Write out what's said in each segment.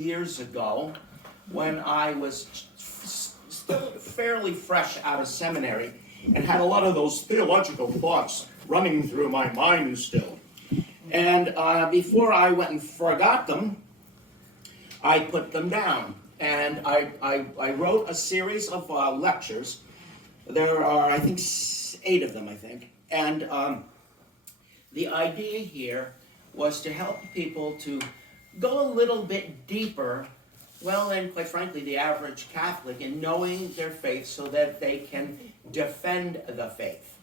years ago when I was still fairly fresh out of seminary and had a lot of those theological thoughts running through my mind still. And before I went and forgot them, I put them down. And I wrote a series of lectures. There are, I think, 8 of them, I think. And the idea here was to help people to go a little bit deeper, well, than, quite frankly, the average Catholic in knowing their faith so that they can defend the faith.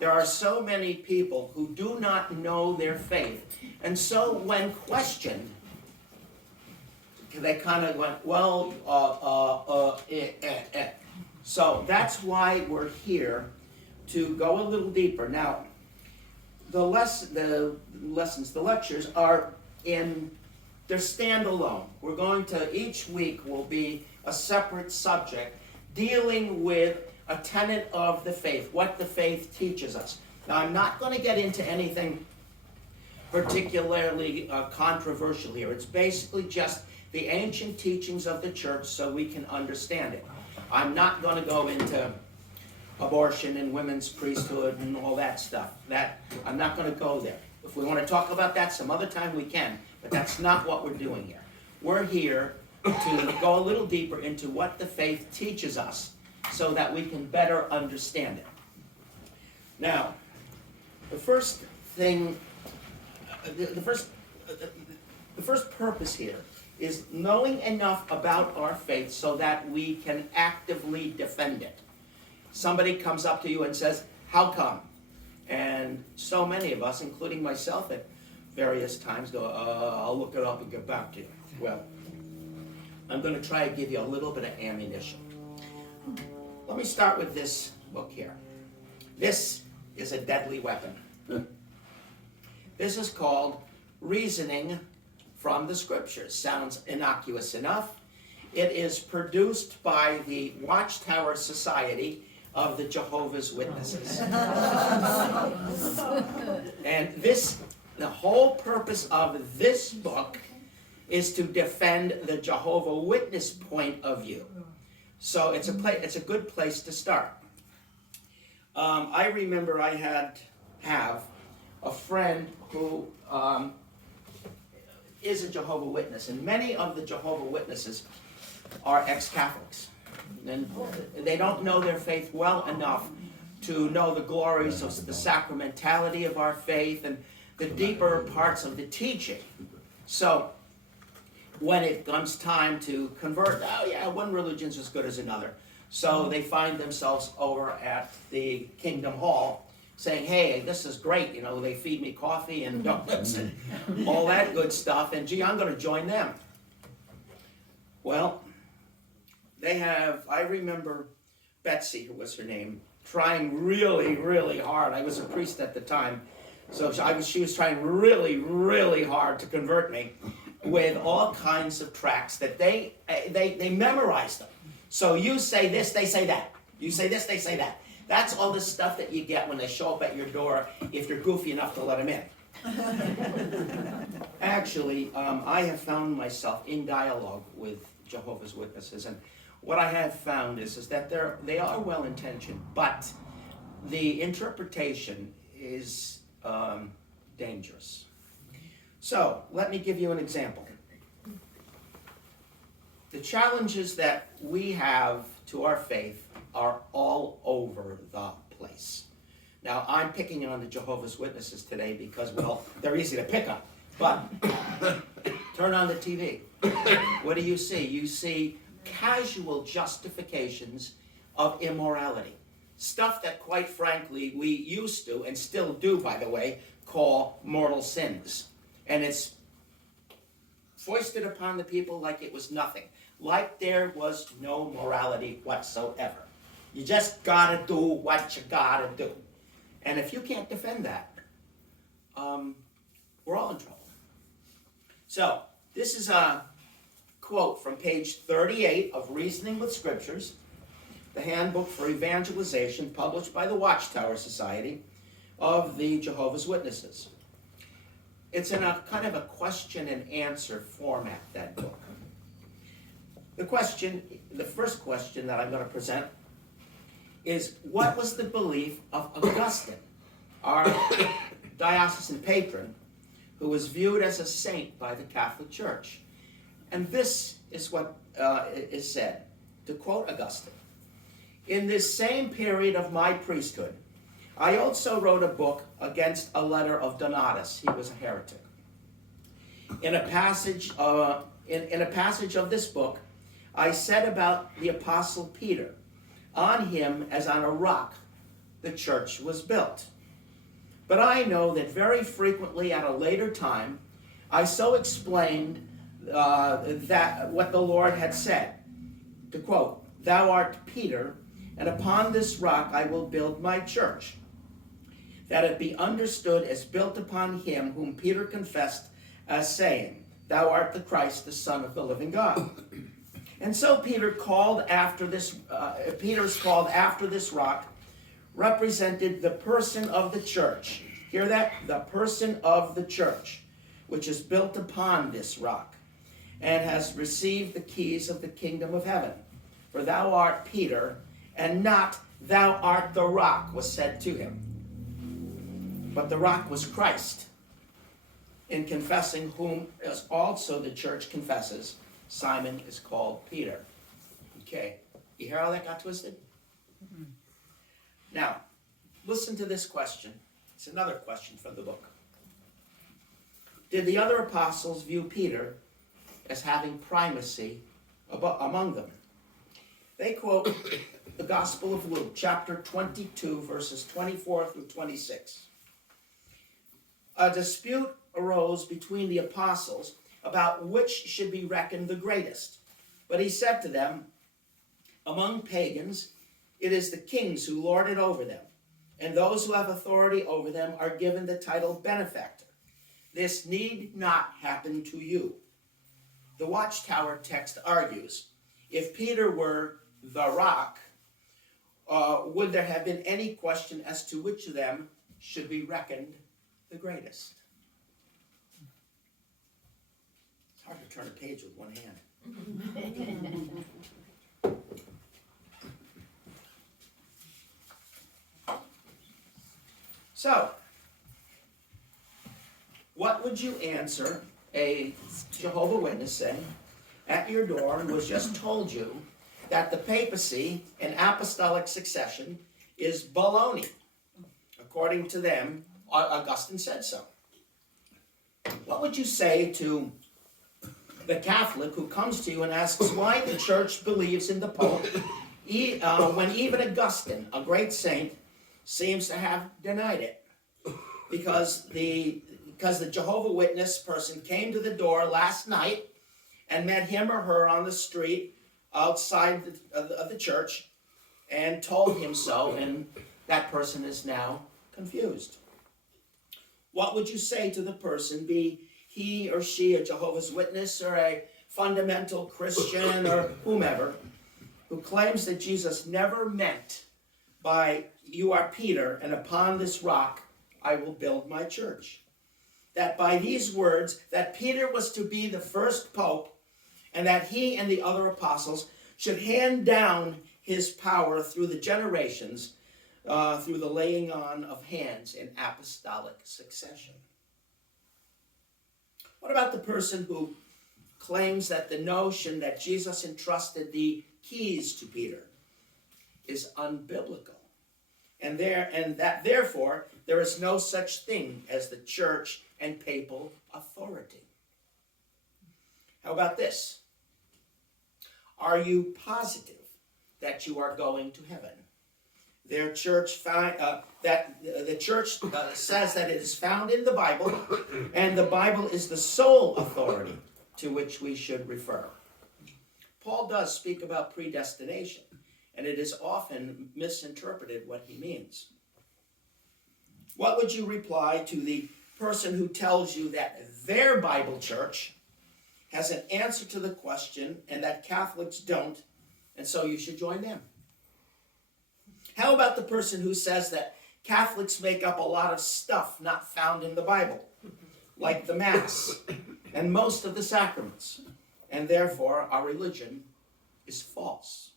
There are so many people who do not know their faith, and so when questioned, they kind of went, well, So that's why we're here, to go a little deeper. Now, the lectures are they're standalone. We're going to, each week will be a separate subject dealing with a tenet of the faith, what the faith teaches us. Now, I'm not going to get into anything particularly controversial here. It's basically just the ancient teachings of the church so we can understand it. I'm not going to go into abortion and women's priesthood and all that stuff. I'm not going to go there. If we want to talk about that some other time, we can, but that's not what we're doing here. We're here to go a little deeper into what the faith teaches us so that we can better understand it. Now, the first thing, the first purpose here is knowing enough about our faith so that we can actively defend it. Somebody comes up to you and says, "How come?" And so many of us, including myself at various times, go, "I'll look it up and get back to you." Well, I'm going to try to give you a little bit of ammunition. Let me start with this book here. This is a deadly weapon. This is called Reasoning from the Scriptures. Sounds innocuous enough. It is produced by the Watchtower Society of the Jehovah's Witnesses. And the whole purpose of this book is to defend the Jehovah Witness point of view. So it's a good place to start. I remember I have a friend who is a Jehovah Witness, and many of the Jehovah Witnesses are ex-Catholics. And they don't know their faith well enough to know the glories of the sacramentality of our faith and the deeper parts of the teaching. So when it comes time to convert, oh yeah, one religion's as good as another. So they find themselves over at the Kingdom Hall saying, "Hey, this is great, they feed me coffee and donuts and all that good stuff, and gee, I'm going to join them." Well, I remember Betsy, who was her name, trying really, really hard. I was a priest at the time, so she was trying really, really hard to convert me with all kinds of tracts that they memorized them. So you say this, they say that. You say this, they say that. That's all the stuff that you get when they show up at your door if you're goofy enough to let them in. Actually, I have found myself in dialogue with Jehovah's Witnesses, and what I have found is that they are well-intentioned, but the interpretation is dangerous. So, let me give you an example. The challenges that we have to our faith are all over the place. Now, I'm picking on the Jehovah's Witnesses today because, well, they're easy to pick on. But turn on the TV. What do you see? You see casual justifications of immorality. Stuff that, quite frankly, we used to, and still do, by the way, call mortal sins. And it's foisted upon the people like it was nothing. Like there was no morality whatsoever. You just gotta do what you gotta do. And if you can't defend that, we're all in trouble. So, this is a quote from page 38 of Reasoning with Scriptures, the Handbook for Evangelization, published by the Watchtower Society of the Jehovah's Witnesses. It's in a kind of a question and answer format, that book. The first question that I'm going to present is, what was the belief of Augustine, our diocesan patron, who was viewed as a saint by the Catholic Church? And this is what is said, to quote Augustine: "In this same period of my priesthood, I also wrote a book against a letter of Donatus." He was a heretic. In a passage of this book, I said about the Apostle Peter, on him as on a rock the church was built. But I know that very frequently at a later time, I so explained that what the Lord had said, to quote, "Thou art Peter, and upon this rock I will build my church, that it be understood as built upon him whom Peter confessed as saying, Thou art the Christ, the Son of the living God." And so Peter's called after this rock represented the person of the church. Hear that? The person of the church, which is built upon this rock, and has received the keys of the kingdom of heaven. For thou art Peter, and not thou art the rock, was said to him. But the rock was Christ, in confessing whom as also the church confesses, Simon is called Peter. Okay, you hear how that got twisted? Mm-hmm. Now, listen to this question. It's another question from the book. Did the other apostles view Peter as having primacy among them? They quote the Gospel of Luke, chapter 22, verses 24 through 26. A dispute arose between the apostles about which should be reckoned the greatest. But he said to them, "Among pagans, it is the kings who lord it over them, and those who have authority over them are given the title benefactor. This need not happen to you." The Watchtower text argues, if Peter were the rock, would there have been any question as to which of them should be reckoned the greatest? It's hard to turn a page with one hand. So, what would you answer a Jehovah's Witness saying at your door and was just told you that the papacy and apostolic succession is baloney? According to them, Augustine said so. What would you say to the Catholic who comes to you and asks why the church believes in the Pope when even Augustine, a great saint, seems to have denied it? Because the Jehovah's Witness person came to the door last night and met him or her on the street outside of the church and told him so, and that person is now confused. What would you say to the person, be he or she a Jehovah's Witness or a fundamental Christian or whomever, who claims that Jesus never meant by "you are Peter, and upon this rock I will build my church"? That by these words, that Peter was to be the first pope, and that he and the other apostles should hand down his power through the generations, through the laying on of hands in apostolic succession. What about the person who claims that the notion that Jesus entrusted the keys to Peter is unbiblical, and that therefore there is no such thing as the church and papal authority? How about this? Are you positive that you are going to heaven? Their church the church says that it is found in the Bible, and the Bible is the sole authority to which we should refer. Paul does speak about predestination, and it is often misinterpreted what he means. What would you reply to the person who tells you that their Bible church has an answer to the question and that Catholics don't, and so you should join them? How about the person who says that Catholics make up a lot of stuff not found in the Bible, like the Mass and most of the sacraments, and therefore our religion is false.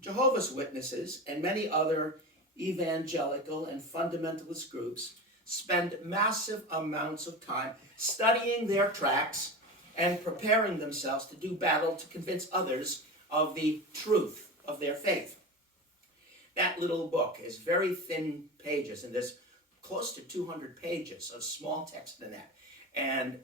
Jehovah's Witnesses and many other evangelical and fundamentalist groups spend massive amounts of time studying their tracts and preparing themselves to do battle to convince others of the truth of their faith. That little book is very thin pages, and there's close to 200 pages of small text in that. And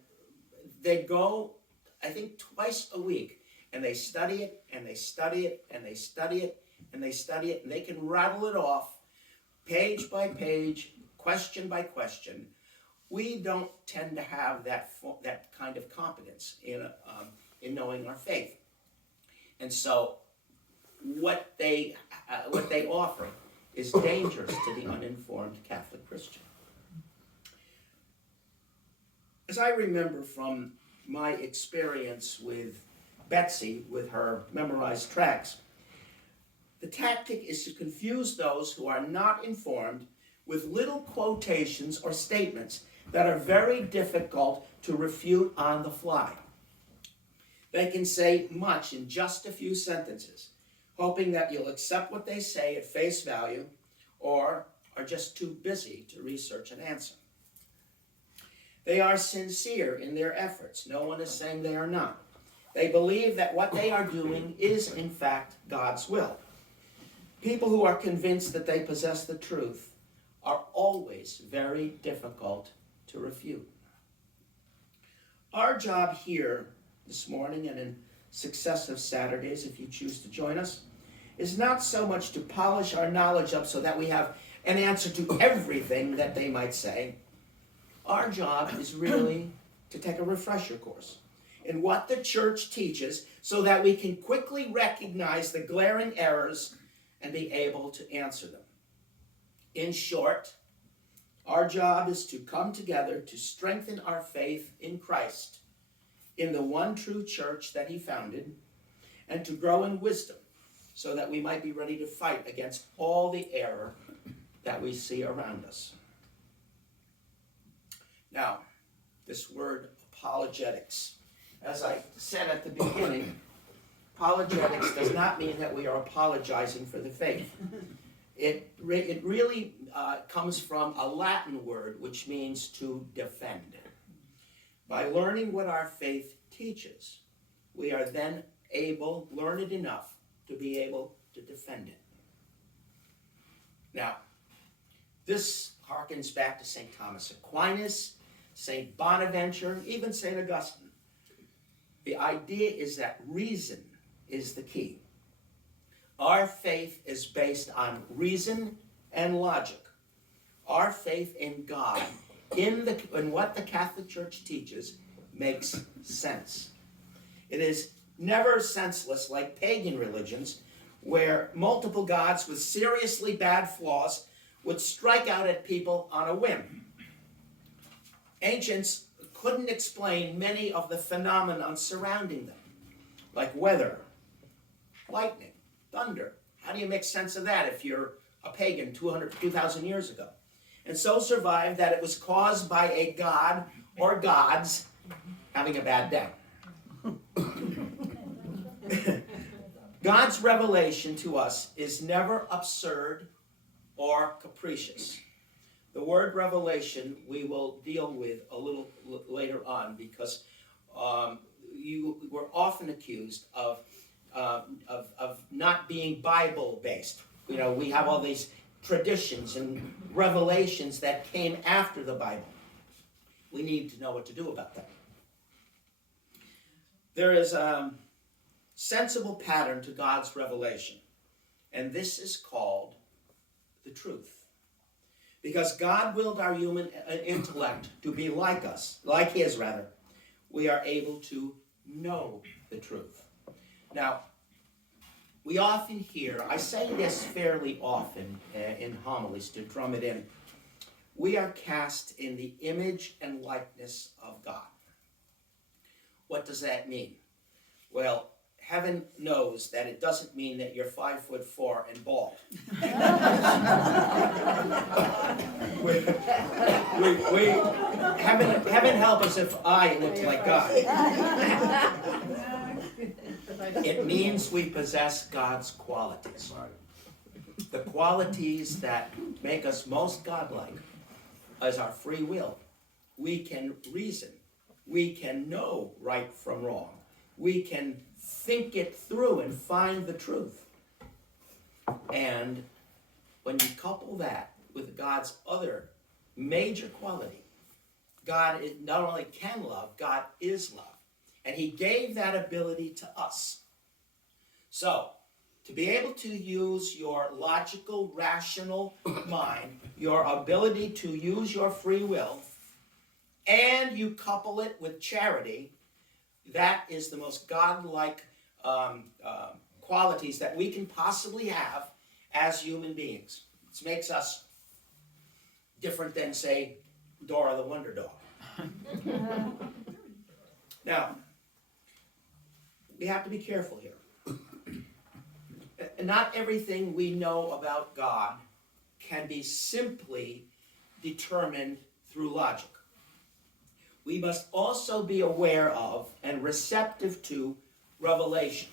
they go, I think, twice a week, and they study it, and they study it, and they study it, and they study it, and they can rattle it off page by page, question by question. We don't tend to have that kind of competence in knowing our faith. And so what they offer is dangerous to the uninformed Catholic Christian. As I remember from my experience with Betsy, with her memorized tracts, the tactic is to confuse those who are not informed with little quotations or statements that are very difficult to refute on the fly. They can say much in just a few sentences, hoping that you'll accept what they say at face value, or are just too busy to research an answer. They are sincere in their efforts. No one is saying they are not. They believe that what they are doing is, in fact, God's will. People who are convinced that they possess the truth are always very difficult to refute. Our job here this morning and in successive Saturdays, if you choose to join us, is not so much to polish our knowledge up so that we have an answer to everything that they might say. Our job is really to take a refresher course in what the church teaches so that we can quickly recognize the glaring errors and be able to answer them. In short, our job is to come together to strengthen our faith in Christ, in the one true church that he founded, and to grow in wisdom so that we might be ready to fight against all the error that we see around us. Now, this word apologetics, as I said at the beginning, apologetics does not mean that we are apologizing for the faith. It really comes from a Latin word which means to defend. By learning what our faith teaches, we are then able, learned enough to be able to defend it. Now, this harkens back to St. Thomas Aquinas, St. Bonaventure, even St. Augustine. The idea is that reason is the key. Our faith is based on reason and logic. Our faith in God, in what the Catholic Church teaches, makes sense. It is never senseless like pagan religions, where multiple gods with seriously bad flaws would strike out at people on a whim. Ancients couldn't explain many of the phenomena surrounding them, like weather, lightning, thunder. How do you make sense of that if you're a pagan 2,000 years ago? And so survived that it was caused by a god or gods having a bad day. God's revelation to us is never absurd or capricious. The word revelation we will deal with a little later on, because you were often accused of not being Bible-based. You know, we have all these traditions and revelations that came after the Bible. We need to know what to do about that. There is a sensible pattern to God's revelation, and this is called the truth. Because God willed our human intellect to be like us, like his rather, we are able to know the truth. Now, we often hear, I say this fairly often in homilies to drum it in, we are cast in the image and likeness of God. What does that mean? Well, heaven knows that it doesn't mean that you're 5'4" and bald. Heaven help us if I looked like God. It means we possess God's qualities. The qualities that make us most godlike is our free will. We can reason. We can know right from wrong. We can think it through and find the truth. And when you couple that with God's other major quality, God not only can love, God is love. And he gave that ability to us. So, to be able to use your logical, rational mind, your ability to use your free will, and you couple it with charity, that is the most godlike qualities that we can possibly have as human beings. It makes us different than, say, Dora the Wonder Dog. Now, we have to be careful here. Not everything we know about God can be simply determined through logic. We must also be aware of and receptive to revelation.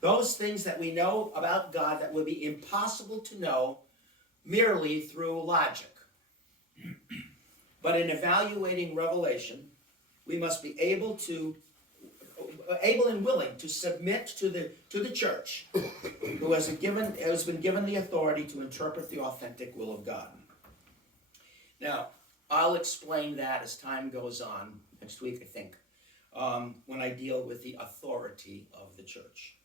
Those things that we know about God that would be impossible to know merely through logic. But in evaluating revelation, we must be able and willing to submit to the church, who has been given the authority to interpret the authentic will of God. Now, I'll explain that as time goes on, next week I think, when I deal with the authority of the church.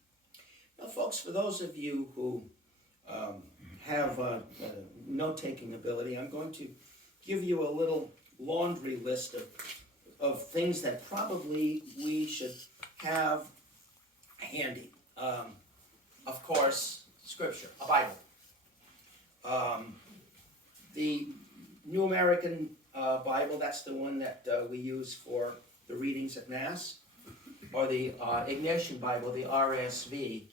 Now folks, for those of you who have note-taking ability, I'm going to give you a little laundry list of things that probably we should have handy. Of course, Scripture, a Bible. The New American Bible, that's the one that we use for the readings at Mass. Or the Ignatian Bible, the RSV.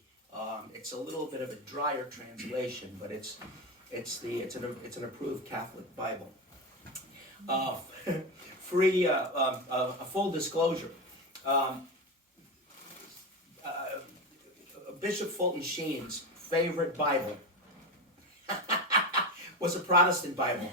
It's a little bit of a drier translation, but it's an approved Catholic Bible. A full disclosure. Bishop Fulton Sheen's favorite Bible was a Protestant Bible.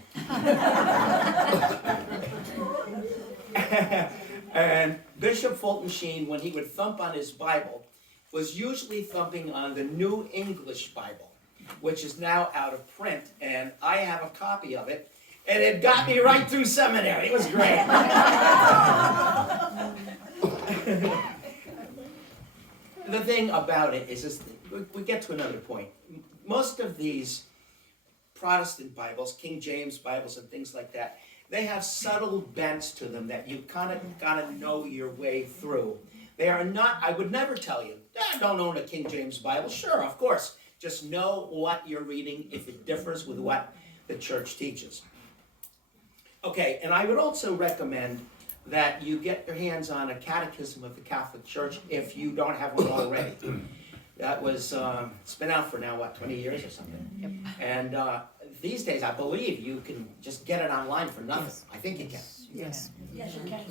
And Bishop Fulton Sheen, when he would thump on his Bible, was usually thumping on the New English Bible, which is now out of print, and I have a copy of it, and it got me right through seminary. It was great. The thing about it is we get to another point. Most of these Protestant Bibles, King James Bibles and things like that, they have subtle bents to them that you kind of got to know your way through. They are not, I would never tell you, don't own a King James Bible. Sure, of course. Just know what you're reading if it differs with what the church teaches. Okay, and I would also recommend that you get your hands on a Catechism of the Catholic Church if you don't have one already. That was, it's been out for now, 20 years or something? Yep. And these days, I believe you can just get it online for nothing. Yes. I think you can. Yes. Yes, you can.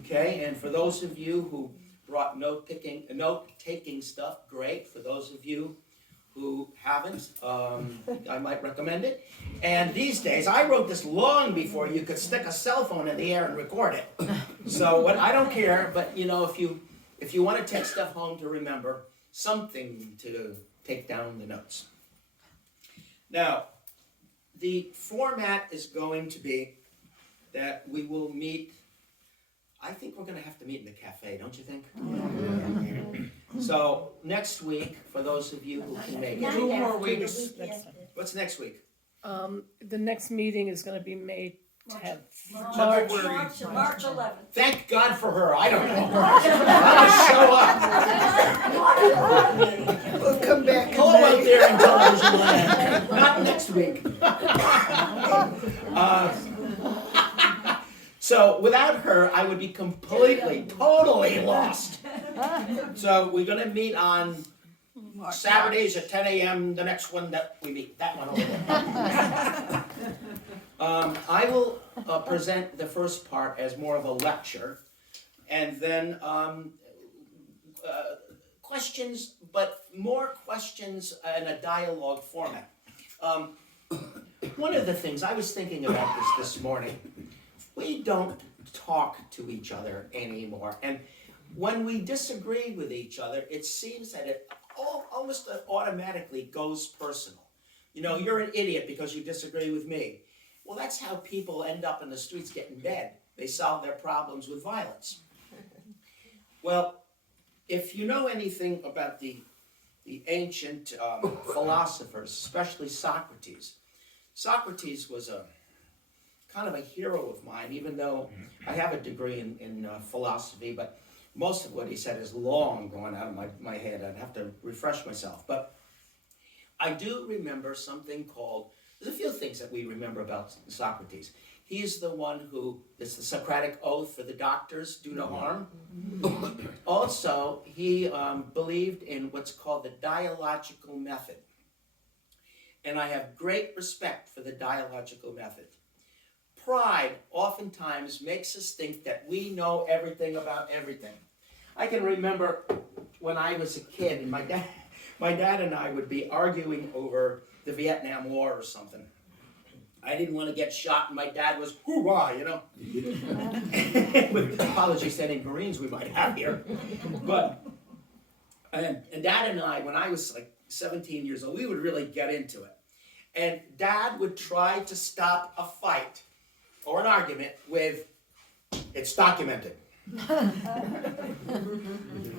Okay, and for those of you who brought note-taking stuff, great. For those of you who haven't, I might recommend it. And these days, I wrote this long before you could stick a cell phone in the air and record it. So I don't care, but if you want to take stuff home to remember, something to take down the notes. Now, the format is going to be that we will meet. I think we're going to have to meet in the cafe, don't you think? Yeah. So next week, for those of you who can make it. 2 more weeks. What's next week? The next meeting is going to be May 10th. March 11th. Thank God for her. I don't know. I'll show up. We'll come back. Hello out there in television land. Not next week. So without her, I would be completely, totally lost. So we're going to meet on Saturdays at 10 a.m. The next one that we meet, that one over there. I will present the first part as more of a lecture, and then questions, but more questions in a dialogue format. One of the things I was thinking about this morning, we don't talk to each other anymore, and when we disagree with each other, it seems that it almost automatically goes personal. You know, you're an idiot because you disagree with me. Well, that's how people end up in the streets getting dead. They solve their problems with violence. Well, if you know anything about the ancient philosophers, especially Socrates, Socrates was a kind of a hero of mine, even though I have a degree in philosophy, but most of what he said is long gone out of my head. I'd have to refresh myself. But I do remember something called, there's a few things that we remember about Socrates. He's the one who, it's the Socratic oath for the doctors, do no harm. Also, he believed in what's called the dialogical method. And I have great respect for the dialogical method. Pride oftentimes makes us think that we know everything about everything. I can remember when I was a kid, and my dad and I would be arguing over the Vietnam War or something. I didn't want to get shot, and my dad was, hoorah, you know. With apologies to any Marines we might have here. But, and Dad and I, when I was like 17 years old, we would really get into it. And Dad would try to stop a fight or an argument with, it's documented.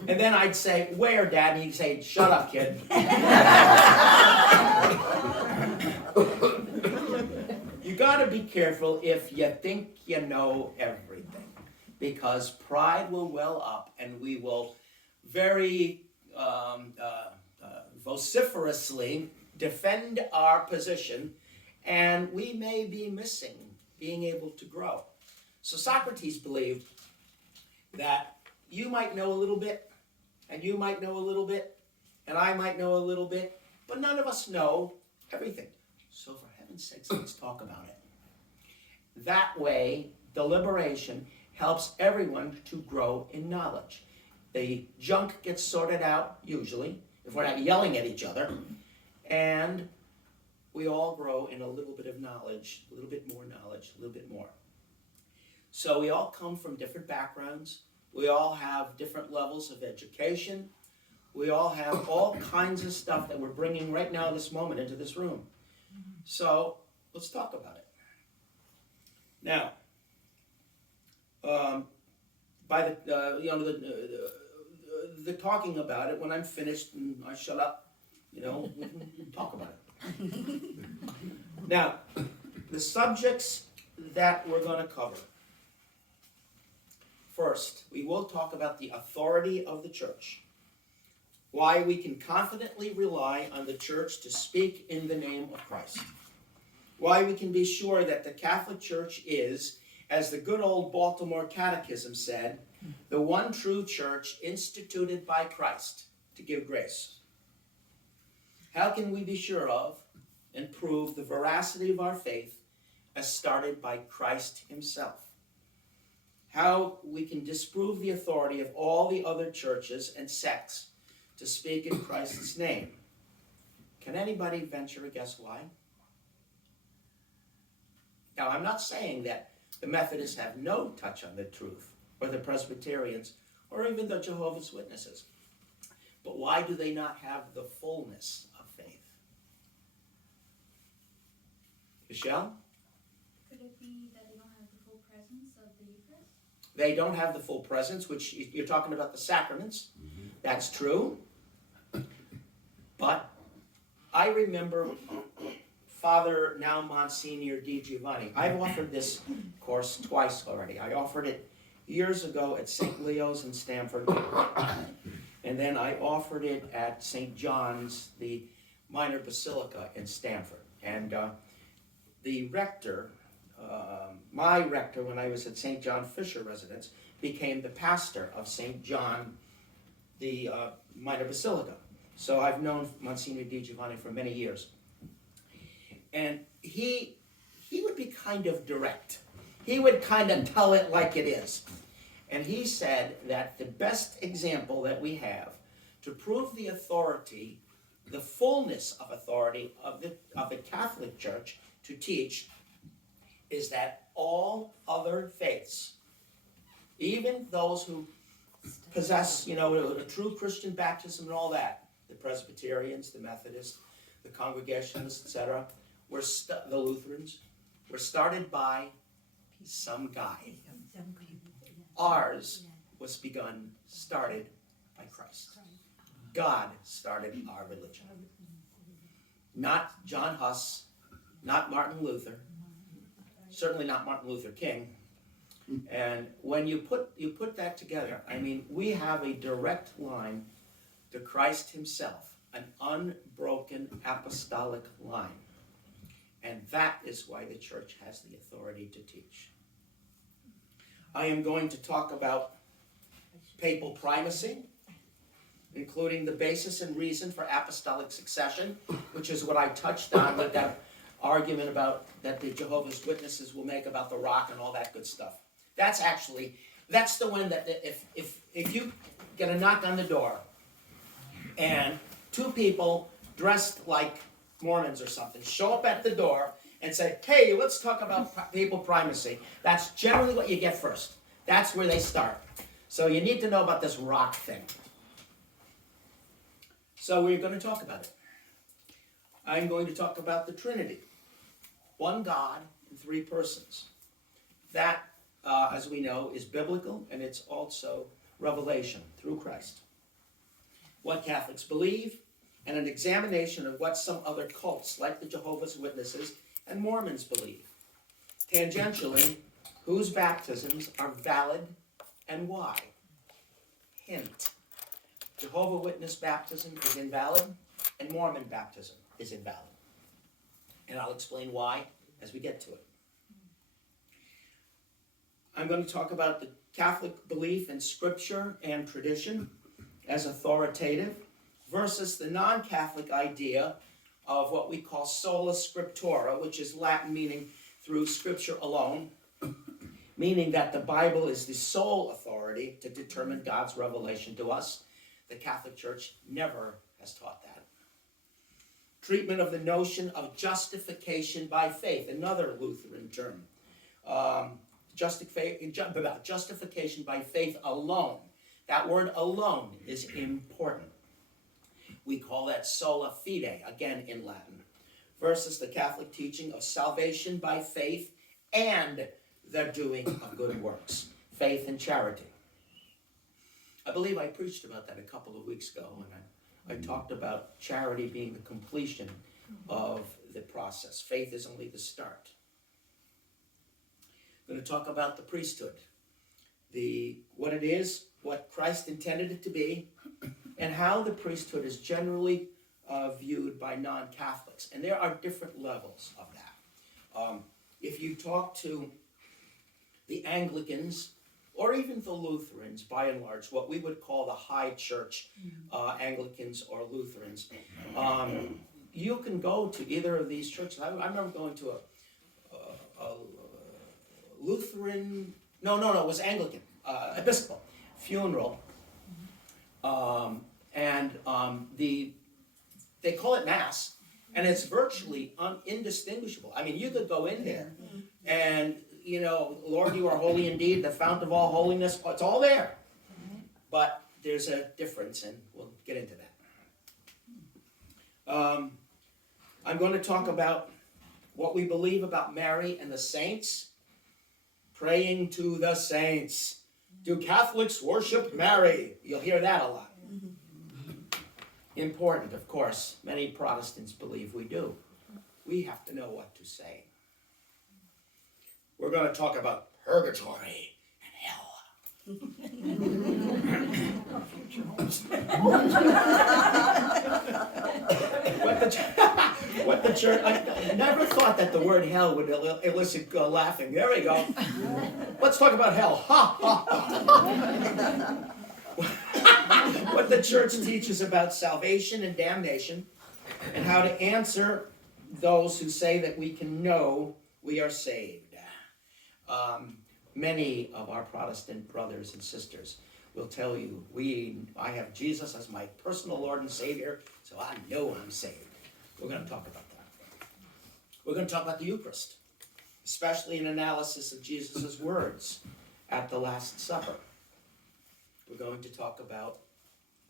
And then I'd say, where, Dad? And he'd say, shut up, kid. You got to be careful if you think you know everything, because pride will well up, and we will very vociferously defend our position, and we may be missing being able to grow. So Socrates believed that you might know a little bit, and you might know a little bit, and I might know a little bit, but none of us know everything. So for heaven's sakes, let's talk about it. That way, deliberation helps everyone to grow in knowledge. The junk gets sorted out, usually, if we're not yelling at each other, and we all grow in a little bit of knowledge, a little bit more knowledge, a little bit more. So we all come from different backgrounds. We all have different levels of education. We all have all kinds of stuff that we're bringing right now, this moment, into this room. So let's talk about it. Now, by the talking about it, when I'm finished and I shut up, you know, we can talk about it. Now, the subjects that we're going to cover. First, we will talk about the authority of the church. Why we can confidently rely on the church to speak in the name of Christ. Why we can be sure that the Catholic Church is, as the good old Baltimore Catechism said, the one true church instituted by Christ to give grace. How can we be sure of and prove the veracity of our faith as started by Christ himself? How we can disprove the authority of all the other churches and sects to speak in Christ's name. Can anybody venture a guess why? Now, I'm not saying that the Methodists have no touch on the truth, or the Presbyterians, or even the Jehovah's Witnesses. But why do they not have the fullness of faith? Michelle? Could it be that they don't have the full presence of the Eucharist? They don't have the full presence, which you're talking about the sacraments. Mm-hmm. That's true. But I remember Father, now Monsignor Di Giovanni. I've offered this course twice already. I offered it years ago at St. Leo's in Stamford. And then I offered it at St. John's, the minor basilica in Stamford. And the rector, my rector when I was at St. John Fisher Residence, became the pastor of St. John, the minor basilica. So I've known Monsignor Di Giovanni for many years. And he would be kind of direct. He would kind of tell it like it is. And he said that the best example that we have to prove the authority, the fullness of authority of the Catholic Church to teach, is that all other faiths, even those who possess, a true Christian baptism and all that, the Presbyterians, the Methodists, the Congregationalists, etc., the Lutherans, were started by some guy. Ours was started by Christ. God started our religion. Not John Huss, not Martin Luther, certainly not Martin Luther King. And when you put that together, I mean, we have a direct line to Christ himself, an unbroken apostolic line. And that is why the church has the authority to teach. I am going to talk about papal primacy, including the basis and reason for apostolic succession, which is what I touched on with that argument about that the Jehovah's Witnesses will make about the rock and all that good stuff. That's the one that if you get a knock on the door and two people dressed like Mormons or something show up at the door and say, hey, let's talk about papal primacy, that's generally what you get first. That's where they start. So you need to know about this rock thing. So we're going to talk about it. I'm going to talk about the Trinity. One God in three persons. That, as we know, is biblical, and it's also revelation through Christ. What Catholics believe, and an examination of what some other cults, like the Jehovah's Witnesses and Mormons, believe. Tangentially, whose baptisms are valid and why. Hint. Jehovah's Witness baptism is invalid, and Mormon baptism is invalid. And I'll explain why as we get to it. I'm going to talk about the Catholic belief in Scripture and tradition as authoritative versus the non-Catholic idea of what we call sola scriptura, which is Latin meaning through Scripture alone, meaning that the Bible is the sole authority to determine God's revelation to us. The Catholic Church never has taught that. Treatment of the notion of justification by faith, another Lutheran term. Justification by faith alone. That word alone is important. We call that sola fide, again in Latin, versus the Catholic teaching of salvation by faith and the doing of good works, faith and charity. I believe I preached about that a couple of weeks ago, and I talked about charity being the completion of the process. Faith is only the start. I'm going to talk about the priesthood, what it is, what Christ intended it to be, and how the priesthood is generally viewed by non-Catholics. And there are different levels of that. If you talk to the Anglicans, or even the Lutherans, by and large, what we would call the high church Anglicans or Lutherans, you can go to either of these churches. I remember going to a Lutheran, no, it was Anglican, Episcopal funeral, they call it Mass, and it's virtually indistinguishable. I mean, you could go in there, and Lord, you are holy indeed, the fount of all holiness, it's all there. But there's a difference, and we'll get into that. I'm going to talk about what we believe about Mary and the saints. Praying to the saints. Do Catholics worship Mary? You'll hear that a lot. Important, of course. Many Protestants believe we do. We have to know what to say. We're going to talk about purgatory and hell. What the church, I never thought that the word hell would elicit laughing. There we go. Let's talk about hell. Ha, ha, ha. What the church teaches about salvation and damnation, and how to answer those who say that we can know we are saved. Many of our Protestant brothers and sisters will tell you, I have Jesus as my personal Lord and Savior, so I know I'm saved. We're going to talk about that. We're going to talk about the Eucharist, especially an analysis of Jesus' words at the Last Supper. We're going to talk about,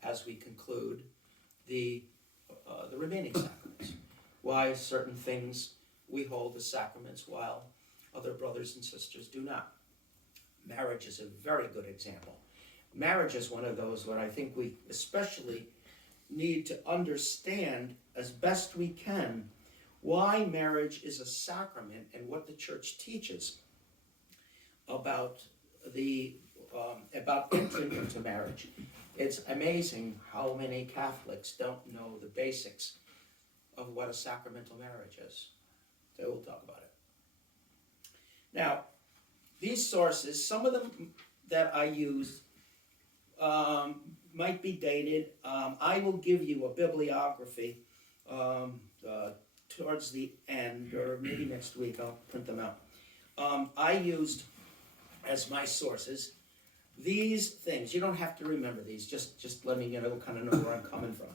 as we conclude, the remaining sacraments. Why certain things we hold as sacraments while other brothers and sisters do not. Marriage is a very good example. Marriage is one of those where I think we especially need to understand as best we can why marriage is a sacrament and what the church teaches about entering into marriage. It's amazing how many Catholics don't know the basics of what a sacramental marriage is. So we'll talk about it. Now, these sources, some of them that I use might be dated. I will give you a bibliography towards the end, or maybe next week. I'll print them out. I used as my sources these things. You don't have to remember these. Just let me kind of know where I'm coming from.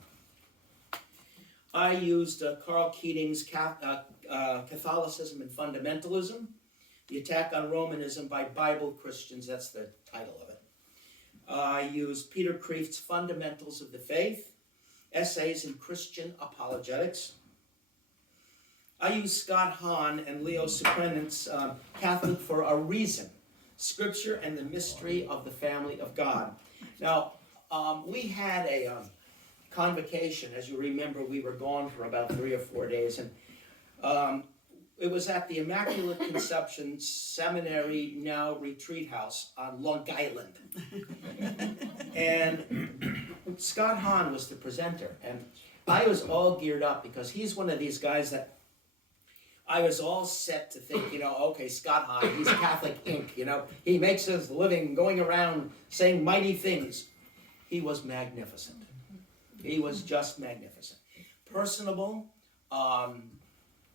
I used Carl Keating's Catholicism and Fundamentalism, The Attack on Romanism by Bible Christians. That's the title of it. I used Peter Kreeft's Fundamentals of the Faith, Essays in Christian Apologetics. I used Scott Hahn and Leo Suquenant's Catholic for a Reason, Scripture and the Mystery of the Family of God. Now, we had a convocation. As you remember, we were gone for about 3 or 4 days, and it was at the Immaculate Conception Seminary, now Retreat House on Long Island. And Scott Hahn was the presenter, and I was all geared up because he's one of these guys that I was all set to think, okay, Scott Hahn, he's Catholic Inc., he makes his living going around saying mighty things. He was magnificent. He was just magnificent. Personable,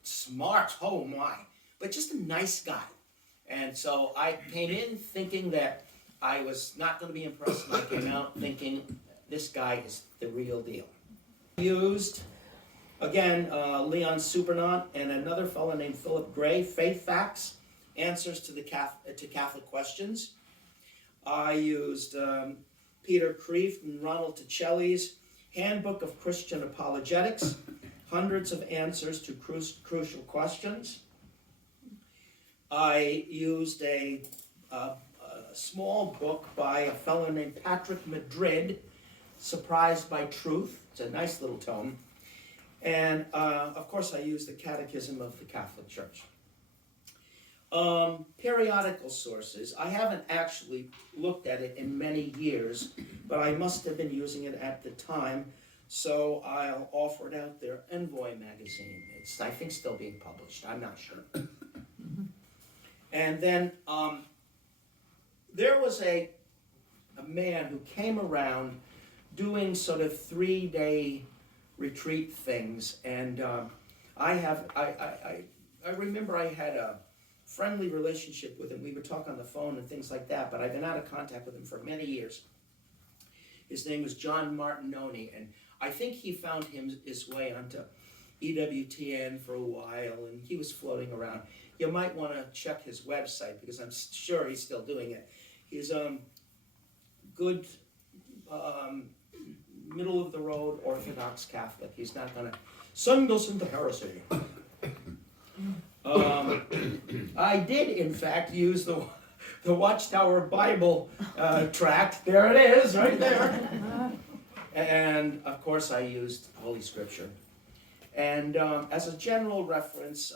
smart, oh my, but just a nice guy. And so I came in thinking that I was not going to be impressed, and I came out thinking this guy is the real deal. Used, again, Leon Supernant and another fellow named Philip Gray, Faith Facts, Answers to Catholic Questions. I used Peter Kreeft and Ronald Ticelli's Handbook of Christian Apologetics, hundreds of answers to crucial questions. I used a small book by a fellow named Patrick Madrid, Surprised by Truth. It's a nice little tome. And, of course, I used the Catechism of the Catholic Church. Periodical sources. I haven't actually looked at it in many years, but I must have been using it at the time, so I'll offer it out there. Envoy magazine. It's, I think, still being published. I'm not sure. And then there was a man who came around doing sort of 3-day retreat things, and I remember I had a friendly relationship with him. We would talk on the phone and things like that, but I've been out of contact with him for many years. His name was John Martinoni, and I think he found his way onto EWTN for a while, and he was floating around. You might want to check his website, because I'm sure he's still doing it. He's good, middle-of-the-road Orthodox Catholic. He's not going to send us into heresy. I did, in fact, use the Watchtower Bible tract. There it is, right there. And, of course, I used Holy Scripture. And as a general reference,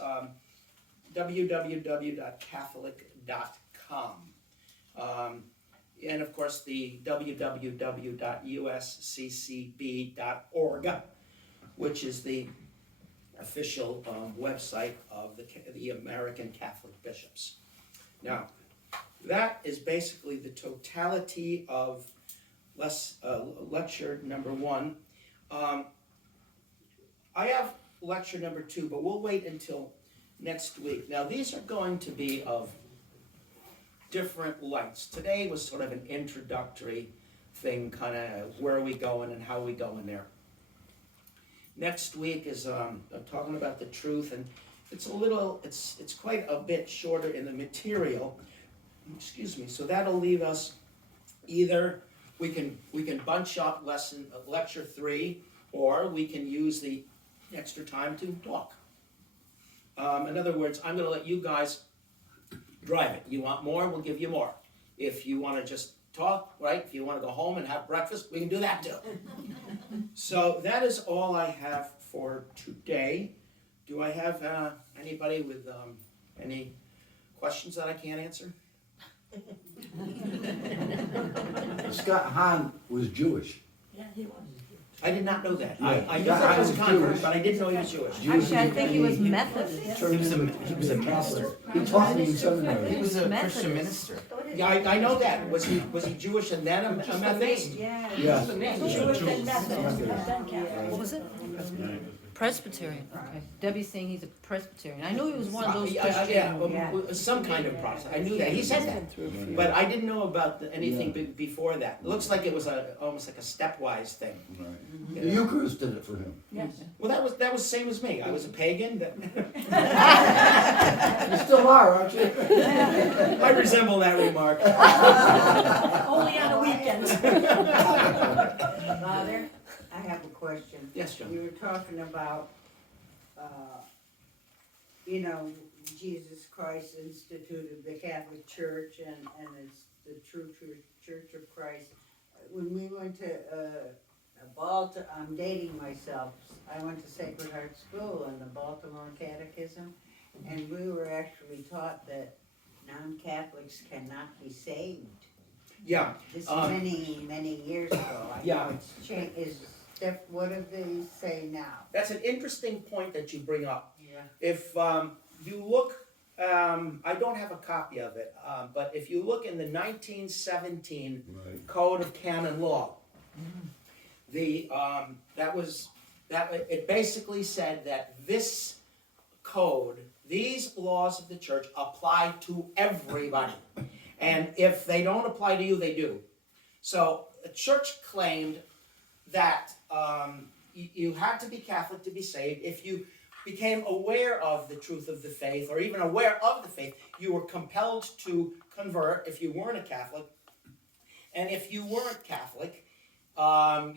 www.catholic.com. And, of course, the www.usccb.org, which is the official website of the American Catholic Bishops. Now, that is basically the totality of lecture number 1. I have lecture number 2, but we'll wait until next week. Now, these are going to be of different lights. Today was sort of an introductory thing, kind of where are we going and how are we going there. Next week is talking about the truth, and it's quite a bit shorter in the material. Excuse me. So that'll leave us either we can bunch up lecture 3, or we can use the extra time to talk. In other words, I'm going to let you guys drive it. You want more, we'll give you more. If you want to just talk, right? If you want to go home and have breakfast, we can do that too. So that is all I have for today. Do I have anybody with any questions that I can't answer? Scott Hahn was Jewish. Yeah, he was. I did not know that. Yeah. I knew that he was a Jewish. convert, but I didn't know he was Jewish. Actually, I think he was Methodist. He was a minister. He taught me in seminary. He was a Methodist. Christian minister. Yeah, I know that. Was he Jewish and then a Methodist? Yeah. Yeah. Jewish and Methodist, then Catholic. What was it? Presbyterian. Okay. Debbie's saying he's a Presbyterian. I knew he was one of those Yeah, Christian. some kind of process. I knew that. He said that. But I didn't know about anything before that. It looks like it was almost like a stepwise thing. Right. The Eucharist did it for him. Yes. Well, that was same as me. I was a pagan. You still are, aren't you? I resemble that remark. Only on the weekends. Father, I have a question. Yes, John. You were talking about, Jesus Christ instituted the Catholic Church and it's the true Church of Christ. When we went to Baltimore, I'm dating myself, I went to Sacred Heart School and the Baltimore Catechism, and we were actually taught that non-Catholics cannot be saved. Yeah. This is many years ago. I Yeah. know it's changed. What do they say now? That's an interesting point that you bring up. Yeah. If you look, I don't have a copy of it, but if you look in the 1917 Right. Code of Canon Law, it basically said that this code, these laws of the church apply to everybody, and if they don't apply to you, they do. So the church claimed that you had to be Catholic to be saved. If you became aware of the truth of the faith, or even aware of the faith, you were compelled to convert if you weren't a Catholic. And if you weren't Catholic,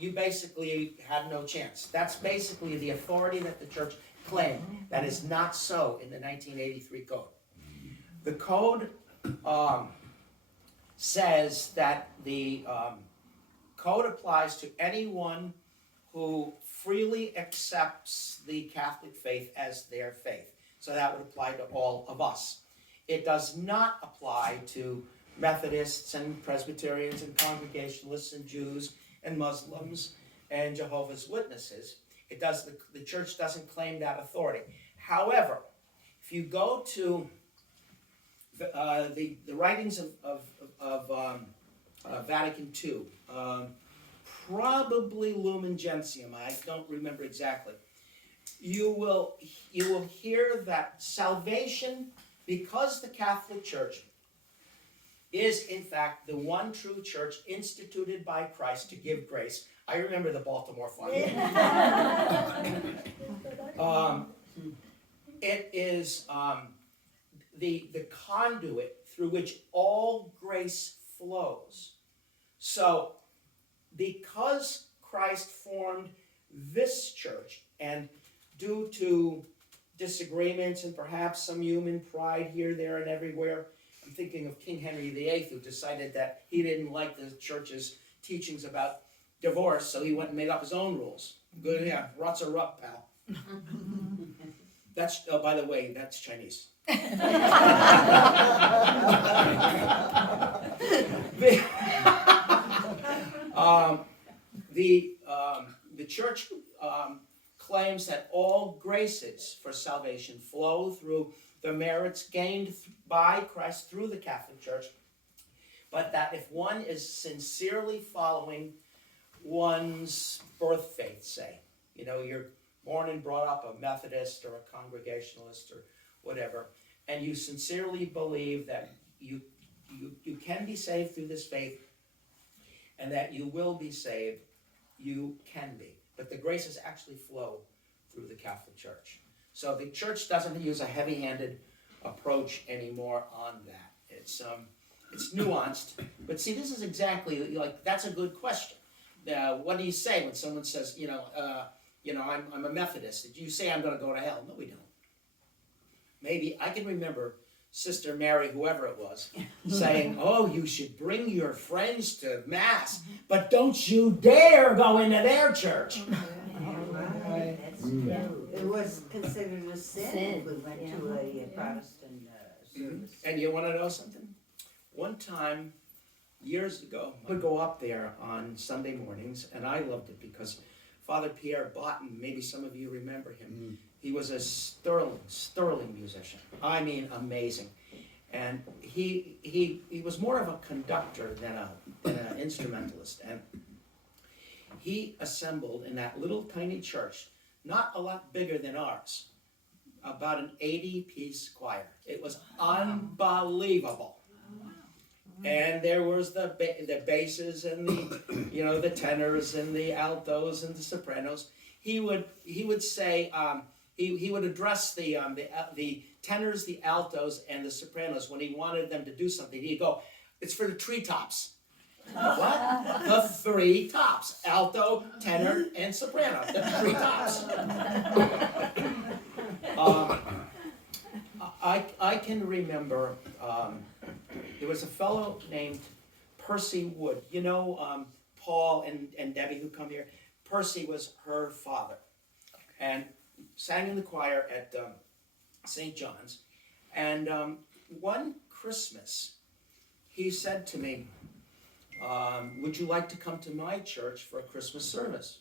you basically had no chance. That's basically the authority that the church claimed. That is not so in the 1983 code. The code says that the code applies to anyone who freely accepts the Catholic faith as their faith. So that would apply to all of us. It does not apply to Methodists and Presbyterians and Congregationalists and Jews and Muslims and Jehovah's Witnesses. The church doesn't claim that authority. However, if you go to the writings of Vatican II, probably Lumen Gentium, I don't remember exactly, you will hear that salvation, because the Catholic Church is in fact the one true church instituted by Christ to give grace. I remember the Baltimore Fund. It is the conduit through which all grace flows. So, because Christ formed this church, and due to disagreements and perhaps some human pride here, there, and everywhere, I'm thinking of King Henry VIII, who decided that he didn't like the church's teachings about divorce, so he went and made up his own rules. Good, yeah, ruts are up, pal. That's, by the way, that's Chinese. The church claims that all graces for salvation flow through the merits gained by Christ through the Catholic Church, but that if one is sincerely following one's birth faith, say, you're born and brought up a Methodist or a Congregationalist or whatever, and you sincerely believe that you can be saved through this faith, and that you will be saved, you can be. But the graces actually flow through the Catholic Church. So the church doesn't use a heavy-handed approach anymore on that. It's nuanced, but see, this is exactly like, that's a good question. What do you say when someone says, I'm a Methodist? Did you say I'm going to go to hell? No, we don't. Maybe I can remember Sister Mary, whoever it was, saying, "Oh, you should bring your friends to Mass, but don't you dare go into their church." That's true. It was considered a sin if we went to a Protestant service. And you want to know something? One time, years ago, I would go up there on Sunday mornings, and I loved it because Father Pierre Botten, maybe some of you remember him, he was a sterling musician. I mean, amazing. And he was more of a conductor than an instrumentalist. And he assembled in that little tiny church, not a lot bigger than ours, about an 80-piece choir. It was unbelievable. And there was the basses and the tenors and the altos and the sopranos. He would say he would address the tenors, the altos, and the sopranos when he wanted them to do something. He'd go, "It's for the treetops." What? The three tops: alto, tenor, and soprano. The three tops. I can remember. There was a fellow named Percy Wood. You know Paul and Debbie who come here? Percy was her father. And sang in the choir at St. John's. And one Christmas, he said to me, "Would you like to come to my church for a Christmas service?"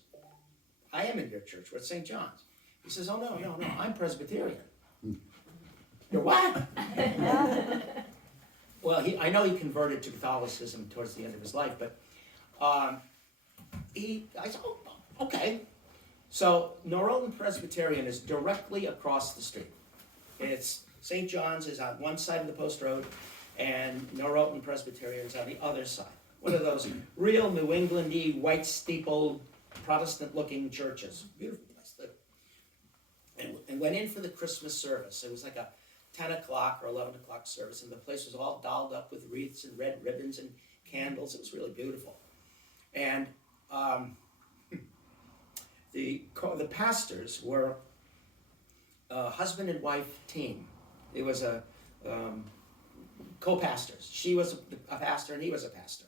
"I am in your church. We're at St. John's." He says, "Oh, no, I'm Presbyterian." "You're what?" Well, I know he converted to Catholicism towards the end of his life, but I said, "Oh, okay." So Norotan Presbyterian is directly across the street. It's St. John's is on one side of the post road, and Norotan Presbyterian is on the other side. One of those real New England-y, white steepled, Protestant-looking churches. Beautiful place. And went in for the Christmas service. It was like a 10 o'clock or 11 o'clock service, and the place was all dolled up with wreaths and red ribbons and candles. It was really beautiful. And the pastors were a husband and wife team. It was a co-pastors. She was a pastor and he was a pastor.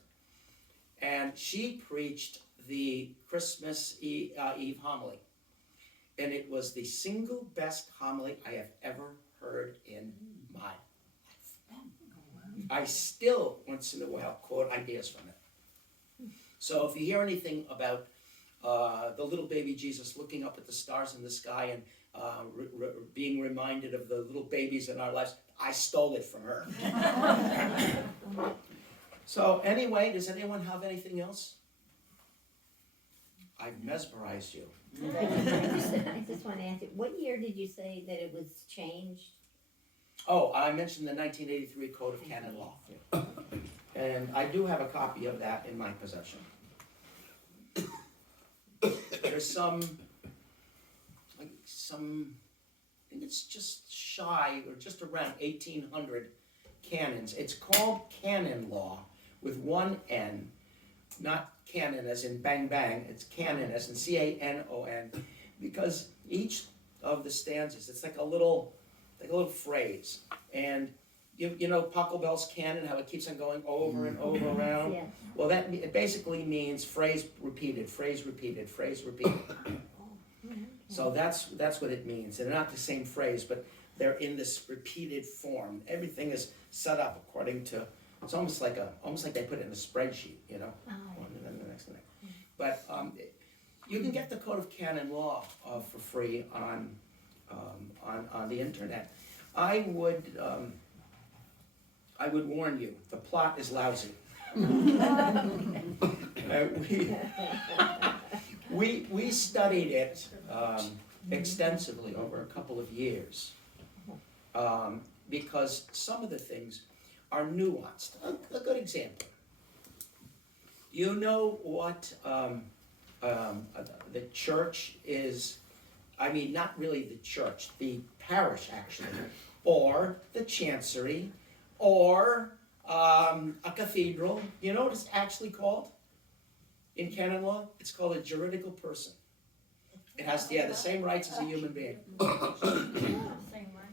And she preached the Christmas Eve homily. And it was the single best homily I have ever heard in my life. I still, once in a while, quote ideas from it. So if you hear anything about the little baby Jesus looking up at the stars in the sky and being reminded of the little babies in our lives, I stole it from her. So anyway, does anyone have anything else? I've mesmerized you. I just want to ask you, what year did you say that it was changed? Oh, I mentioned the 1983 Code of Canon Law. And I do have a copy of that in my possession. There's some, I think it's just shy or just around 1,800 canons. It's called canon law with one N, not canon as in bang bang, it's canon as in C-A-N-O-N, because each of the stanzas, it's like a little phrase. And you know Pachelbel's canon, how it keeps on going over and over around? Yes. Well, it basically means phrase repeated, phrase repeated, phrase repeated. So that's what it means. They're not the same phrase, but they're in this repeated form. Everything is set up according to. It's almost like they put it in a spreadsheet, you know. One and then the next and the next. But you can get the Code of Canon Law for free on the internet. I would warn you, the plot is lousy. We studied it extensively over a couple of years because some of the things are nuanced. A good example. You know what the church is, I mean, not really the church, the parish actually, or the chancery, or a cathedral. You know what it's actually called in canon law? It's called a juridical person. It has the same rights as a human being.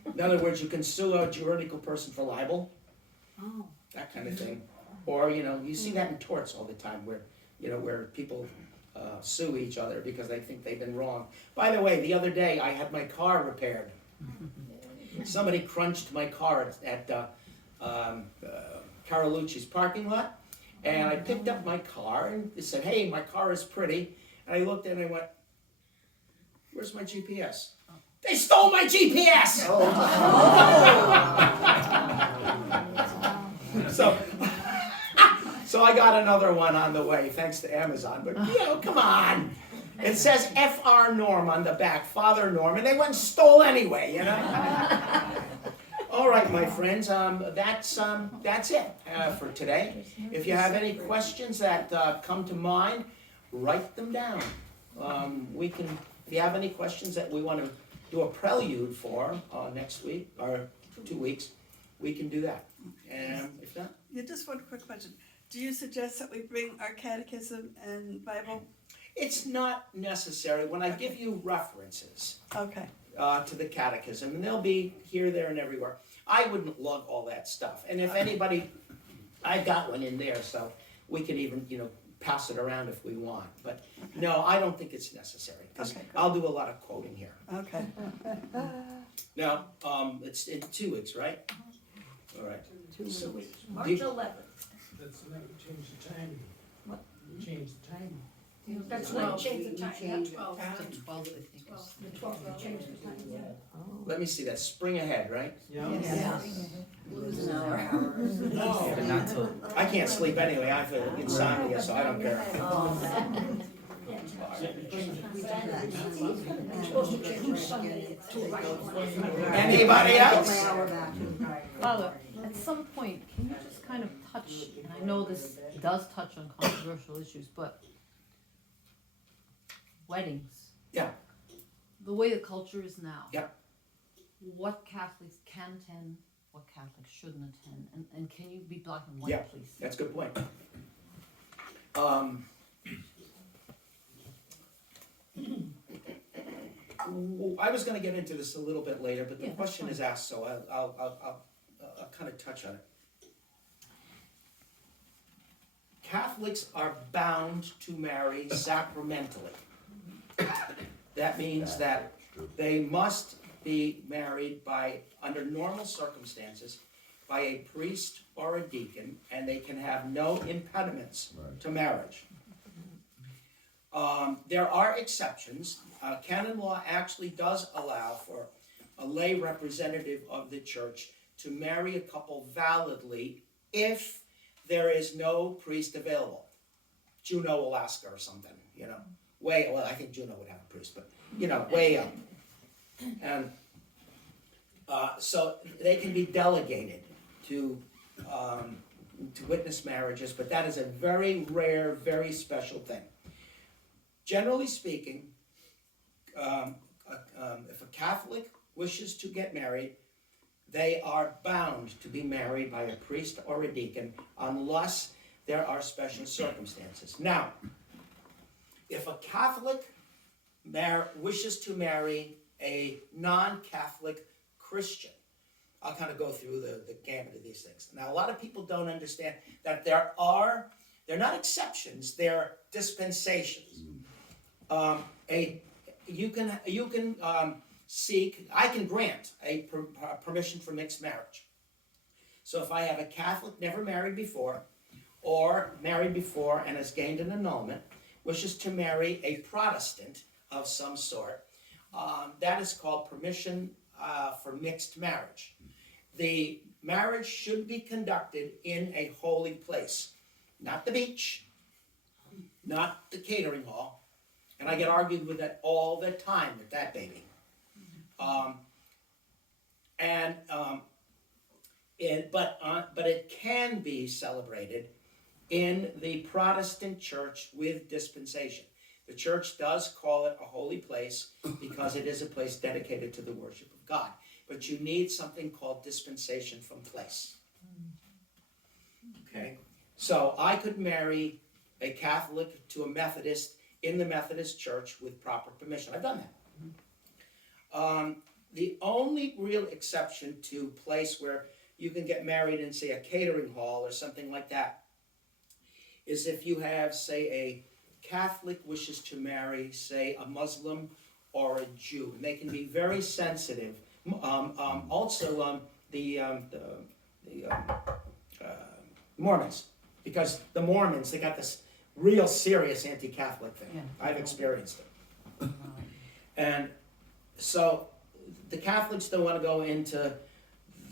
In other words, you can sue a juridical person for libel, Oh. that kind of thing. Or, you see that in torts all the time where people sue each other because they think they've been wrong. By the way, the other day I had my car repaired. Somebody crunched my car at Carolucci's parking lot, and I picked up my car and they said, "Hey, my car is pretty." And I looked at it and I went, "Where's my GPS?" They stole my GPS! So I got another one on the way, thanks to Amazon. But, come on. It says F.R. Norm on the back, Father Norm, and they went and stole anyway, All right, my friends, that's it for today. If you have any questions that come to mind, write them down. If you have any questions that we want to do a prelude for next week or 2 weeks, we can do that. And if not, Yeah, just one quick question. Do you suggest that we bring our catechism and Bible? it's not necessary. When I give you references Okay. to the catechism, and they'll be here, there, and everywhere, I wouldn't lug all that stuff. And if anybody, I've got one in there, so we can even, pass it around if we want. But no, I don't think it's necessary, because Okay, good. I'll do a lot of quoting here. Okay. Now, it's in 2 weeks, right? All right. 2 weeks. March Do- 11th. That's when we change the timing. What? We change the timing. That's when you change the time, Change not 12. It's 12, I think. The 12th, you change the time, yeah. Let me see, that's spring ahead, right? Yeah. Yeah. Losing our hours. Yeah, but not till, I can't sleep anyway, I have insomnia, so I don't care. You're supposed to change it Sunday to right. Anybody else? Father, at some point, can you just kind of touch, and I know this does touch on controversial issues, but weddings. Yeah. The way the culture is now. Yeah. What Catholics can attend, what Catholics shouldn't attend, and can you be black and white, Yeah. please? That's a good point. I was going to get into this a little bit later, but the Yeah, that's question fine. is asked, so I'll kind of touch on it. Catholics are bound to marry sacramentally. That means that they must be married under normal circumstances, by a priest or a deacon, and they can have no impediments to marriage. There are exceptions. Canon law actually does allow for a lay representative of the church to marry a couple validly if there is no priest available. Juneau, Alaska or something, well, I think Juneau would have a priest, but, way up. And so they can be delegated to witness marriages, but that is a very rare, very special thing. Generally speaking, if a Catholic wishes to get married, they are bound to be married by a priest or a deacon unless there are special circumstances. Now, if a Catholic wishes to marry a non-Catholic Christian, I'll kind of go through the gamut of these things. Now, a lot of people don't understand that they're not exceptions, they're dispensations. You can seek, I can grant a permission for mixed marriage. So if I have a Catholic never married before, or married before and has gained an annulment, wishes to marry a Protestant of some sort, that is called permission for mixed marriage. The marriage should be conducted in a holy place, not the beach, not the catering hall, and I get argued with that all the time with that baby. But it can be celebrated in the Protestant church with dispensation. The church does call it a holy place because it is a place dedicated to the worship of God. But you need something called dispensation from place. Okay? So I could marry a Catholic to a Methodist in the Methodist church with proper permission. I've done that. The only real exception to place where you can get married in, say, a catering hall or something like that is if you have, say, a Catholic wishes to marry, say, a Muslim or a Jew, and they can be very sensitive. Also, the Mormons, because the Mormons, they got this real serious anti-Catholic thing. Yeah. I've experienced it. And so the Catholics don't want to go into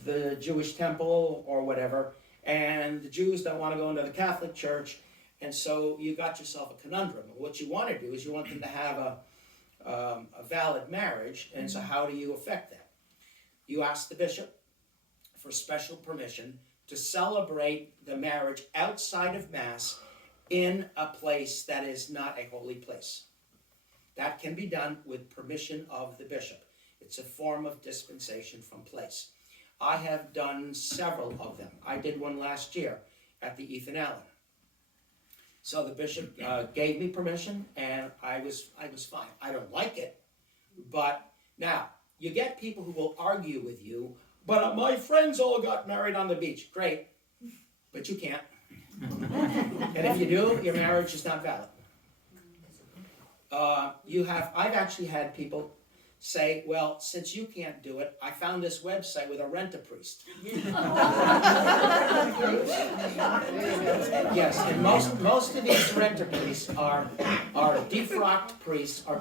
the Jewish temple or whatever, and the Jews don't want to go into the Catholic church, and so you got yourself a conundrum. What you want to do is you want them to have a valid marriage, and so how do you affect that? You ask the bishop for special permission to celebrate the marriage outside of Mass in a place that is not a holy place. That can be done with permission of the bishop. It's a form of dispensation from place. I have done several of them. I did one last year at the Ethan Allen. So the bishop gave me permission, and I was fine. I don't like it, but now you get people who will argue with you. But my friends all got married on the beach. Great, but you can't. And if you do, your marriage is not valid. I've actually had people say, well, since you can't do it, I found this website with a rent-a-priest. Yes, and most of these rent-a-priests are defrocked priests, are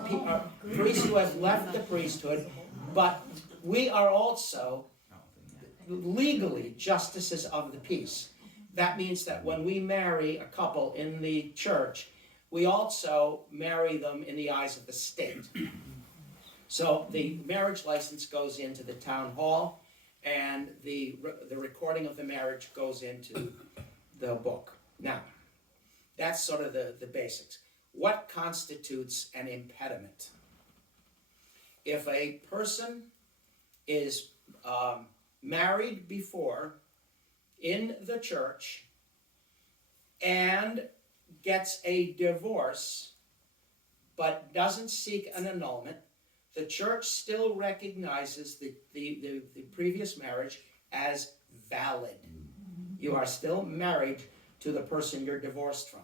priests who have left the priesthood, but we are also legally justices of the peace. That means that when we marry a couple in the church, we also marry them in the eyes of the state. So the marriage license goes into the town hall, and the recording of the marriage goes into the book. Now, that's sort of the basics. What constitutes an impediment? If a person is married before in the church and gets a divorce but doesn't seek an annulment, the church still recognizes the previous marriage as valid. You are still married to the person you're divorced from.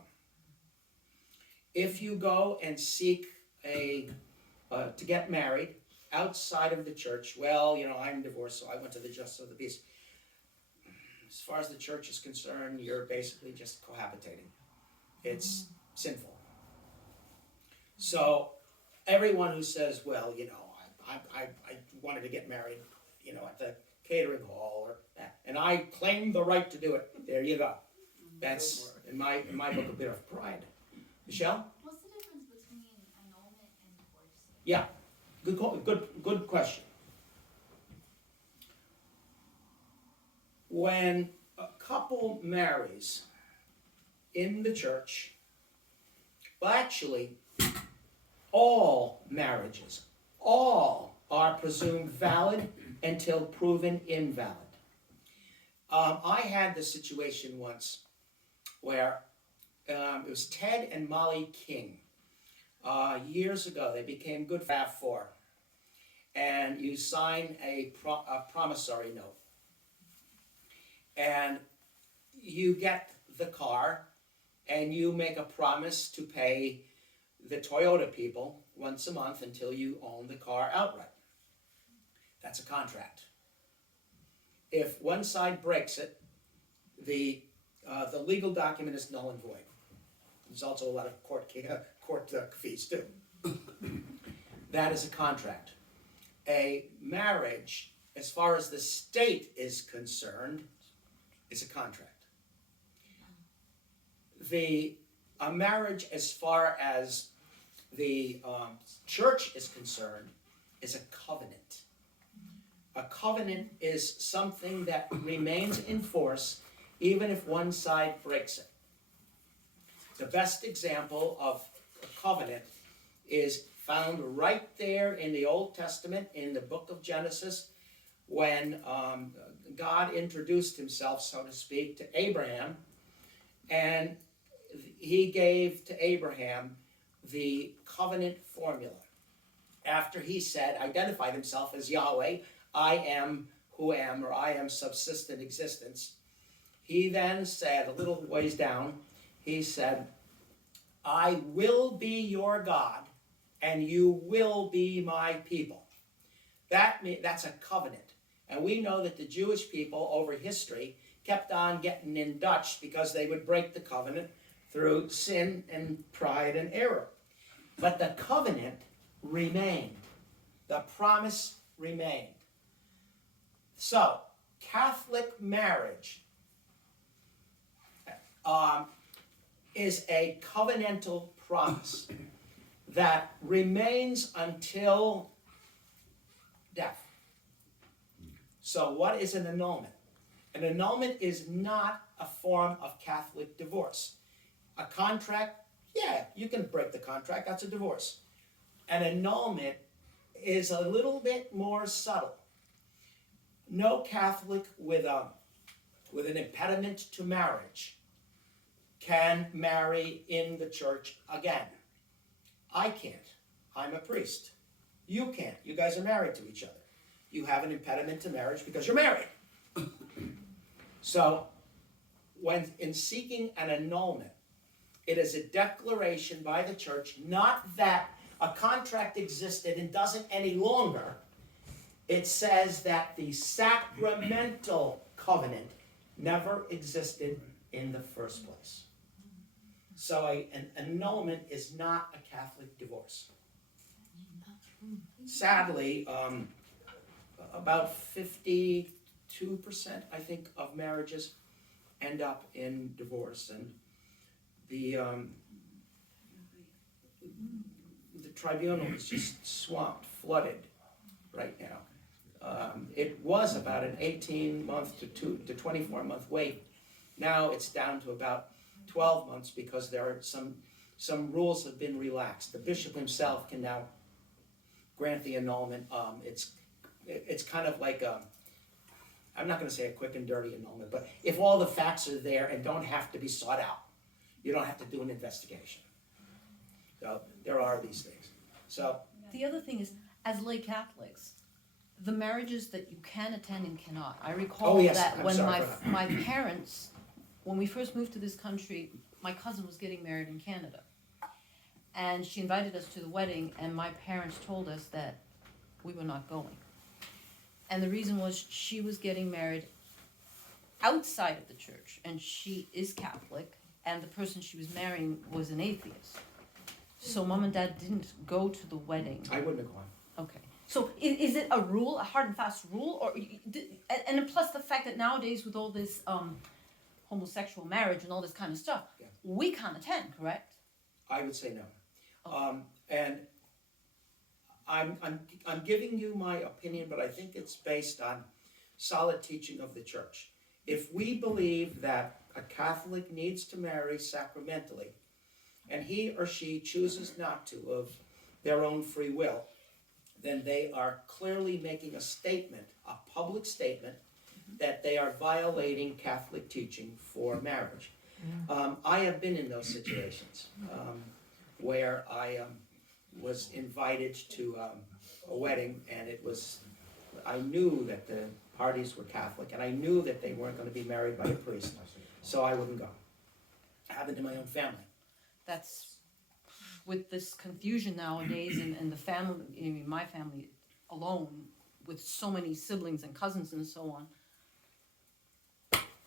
If you go and seek to get married outside of the church, well, I'm divorced, so I went to the justice of the peace. As far as the church is concerned, you're basically just cohabitating. It's sinful. So everyone who says, well, I wanted to get married, at the catering hall or that, and I claim the right to do it. There you go. That's in my book a bit of pride. Michelle? What's the difference between annulment and divorce? Yeah, good question. When a couple marries in the church, well, actually, all marriages, all are presumed valid until proven invalid. I had this situation once where it was Ted and Molly King. Years ago, they became good for RAV4. And you sign a promissory note. And you get the car, and you make a promise to pay the Toyota people once a month until you own the car outright. That's a contract. If one side breaks it, the legal document is null and void. There's also a lot of court fees too. That is a contract. A marriage, as far as the state is concerned, is a contract. A marriage, as far as the church is concerned, is a covenant. A covenant is something that remains in force even if one side breaks it. The best example of a covenant is found right there in the Old Testament, in the book of Genesis, when God introduced himself, so to speak, to Abraham, and he gave to Abraham the covenant formula. After he said, identified himself as Yahweh, I am who am, or I am subsistent existence, he then said, a little ways down, he said, I will be your God, and you will be my people. That's a covenant. And we know that the Jewish people over history kept on getting in Dutch because they would break the covenant through sin and pride and error. But the covenant remained. The promise remained. So, Catholic marriage is a covenantal promise that remains until death. So what is an annulment? An annulment is not a form of Catholic divorce. A contract, yeah, you can break the contract, that's a divorce. An annulment is a little bit more subtle. No Catholic with an impediment to marriage can marry in the church again. I can't. I'm a priest. You can't. You guys are married to each other. You have an impediment to marriage because you're married. So, when in seeking an annulment, it is a declaration by the church, not that a contract existed and doesn't any longer. It says that the sacramental covenant never existed in the first place. So an annulment is not a Catholic divorce. Sadly, about 52%, I think, of marriages end up in divorce, and the tribunal is just swamped, flooded right now. It was about an 18-month to 24-month wait. Now it's down to about 12 months because there are some rules have been relaxed. The bishop himself can now grant the annulment. It's kind of like I'm not going to say a quick and dirty annulment, but if all the facts are there and don't have to be sought out, you don't have to do an investigation. So there are these things. So The other thing is, as lay Catholics, the marriages that you can attend and cannot. I recall that I'm when sorry for that. my parents, when we first moved to this country, my cousin was getting married in Canada. And she invited us to the wedding, and my parents told us that we were not going. And the reason was she was getting married outside of the church, and she is Catholic, and the person she was marrying was an atheist. So mom and dad didn't go to the wedding. I wouldn't have gone. Okay. So is it a rule, a hard and fast rule, or and plus the fact that nowadays with all this homosexual marriage and all this kind of stuff, Yeah. we can't attend, correct? I would say no. Okay. And I'm giving you my opinion, but I think it's based on solid teaching of the church. If we believe that a Catholic needs to marry sacramentally, and he or she chooses not to of their own free will, then they are clearly making a statement, a public statement, that they are violating Catholic teaching for marriage. I have been in those situations where I was invited to a wedding, and I knew that the parties were Catholic, and I knew that they weren't going to be married by a priest, so I wouldn't go. It happened in my own family. That's with this confusion nowadays, and the family, I mean, my family alone, with so many siblings and cousins and so on.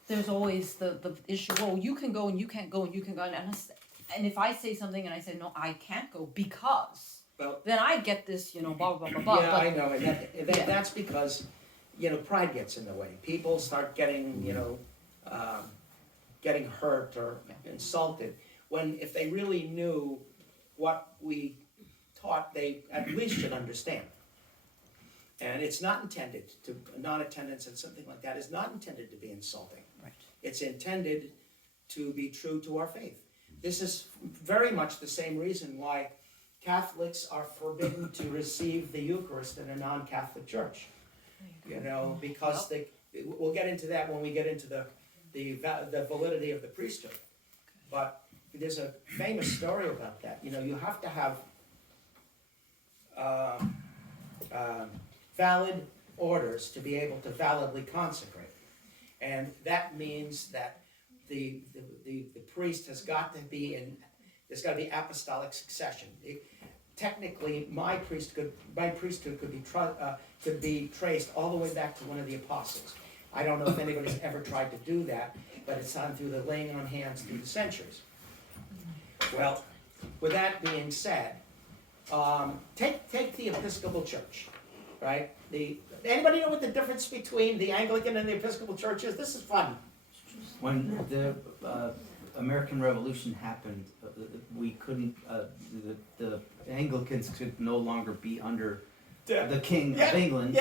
There's always the issue, well, you can go and you can't go and you can go. And if I say something and I say, no, I can't go because, Well, then I get this, blah, blah, blah, blah. yeah, but, I know, and that's because, pride gets in the way. People start getting, getting hurt or insulted, when if they really knew what we taught, they at least should understand. And it's not intended to, non-attendance and something like that is not intended to be insulting. Right. It's intended to be true to our faith. this is very much the same reason why Catholics are forbidden to receive the Eucharist in a non-Catholic church. You know, because we'll get into that when we get into the validity of the priesthood. But there's a famous story about that. You know, you have to have valid orders to be able to validly consecrate. And that means that the priest has got to be there's got to be apostolic succession. Technically, my priesthood could be traced all the way back to one of the apostles. I don't know if anybody's ever tried to do that, but it's done through the laying on hands through the centuries. Well, with that being said, take the Episcopal Church, right? Anybody know what the difference between the Anglican and the Episcopal Church is? This is fun. When the American Revolution happened, we couldn't, the Anglicans could no longer be under the King of England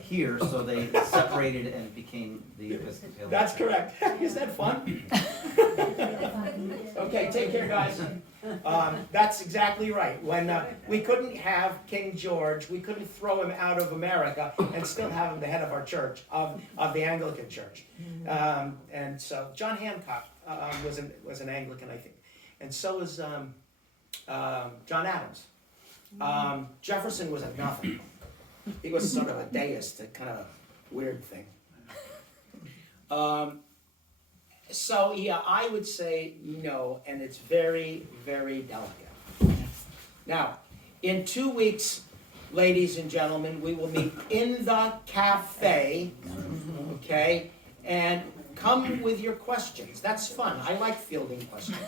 here, so they separated and became the Episcopal. That's correct. Is that fun? Okay, take care, guys. That's exactly right. When we couldn't have King George, we couldn't throw him out of America and still have him the head of our church, of the Anglican Church. And so John Hancock was an Anglican, I think, and so was John Adams. Jefferson was a nothing. He was sort of a deist, a kind of weird thing. So yeah, I would say no, and it's very, very delicate. Now, in 2 weeks, ladies and gentlemen, we will meet in the cafe, okay? And come with your questions. That's fun. I like fielding questions.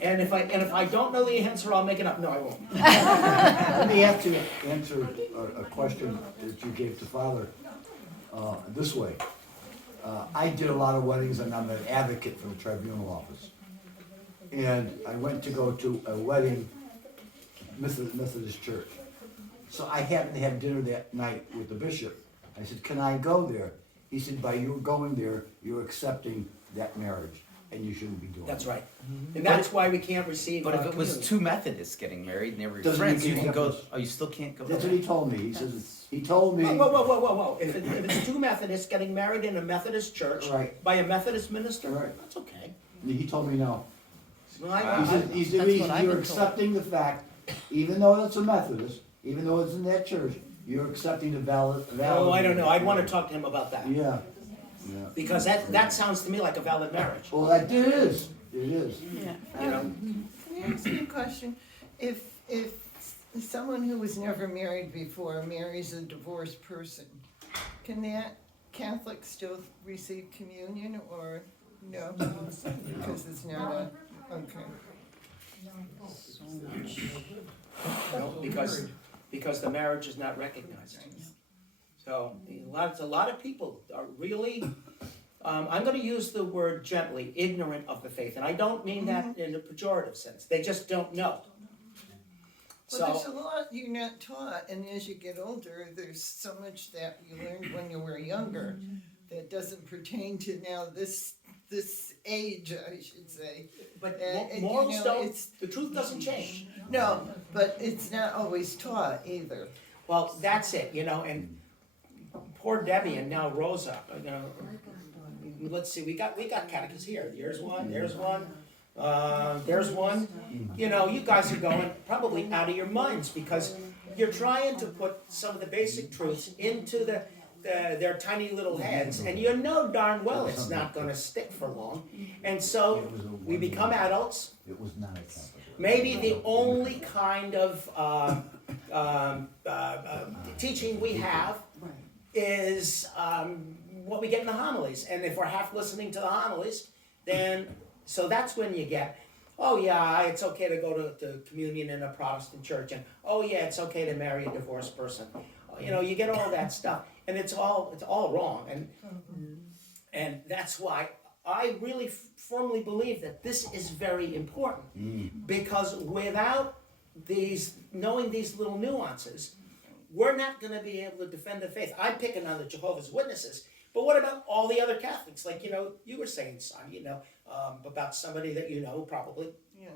And if I don't know the answer, I'll make it up. No, I won't. Let me have to answer a question that you gave to Father this way. I did a lot of weddings, and I'm an advocate for the tribunal office. And I went to go to a wedding, Methodist church. So I happened to have dinner that night with the bishop. I said, "Can I go there?" He said, "By you going there, you're accepting that marriage, and you shouldn't be doing it." That's right. And that's why we can't receive. But if it was two Methodists getting married and they were Doesn't friends, make you any can go. difference. Oh, you still can't go. That's what he told me. He says, he told me. Whoa. If it's two Methodists getting married in a Methodist church Right. by a Methodist minister, Right. that's okay. He told me no. Well, He said, That's what I've you're been told. accepting the fact, even though it's a Methodist, even though it's in that church, you're accepting the valid. Oh, I don't know. I'd want to talk to him about that. Yeah. Because that sounds to me like a valid marriage. Well, it is. It is. Yeah. You know? Can I ask you a question? If someone who was never married before marries a divorced person, can that Catholic still receive communion or no? Because it's not a, okay. No, because the marriage is not recognized. So a lot of people are really, I'm going to use the word gently, ignorant of the faith, and I don't mean that in a pejorative sense. They just don't know. Well, there's a lot you're not taught, and as you get older, there's so much that you learned when you were younger that doesn't pertain to now this age, I should say. But And, morals you know, don't. it's- The truth doesn't change. No, but it's not always taught either. Well, that's it, you know. And poor Debbie and now Rosa, you know. Let's see, we got catechists here. There's one. There's one. There's one. You know, you guys are going probably out of your minds because you're trying to put some of the basic truths into their tiny little heads, and you know darn well it's not going to stick for long. And so we become adults. It was not a Catholic. Maybe the only kind of teaching we have is what we get in the homilies. And if we're half listening to the homilies, then, so that's when you get, oh yeah, it's okay to go to communion in a Protestant church, and oh yeah, it's okay to marry a divorced person. You know, you get all that stuff, and it's all wrong. And that's why I really firmly believe that this is very important, because without knowing these little nuances, we're not going to be able to defend the faith. I'm picking on the Jehovah's Witnesses, but what about all the other Catholics? Like, you know, you were saying, son, you know, about somebody that you know probably, Yeah.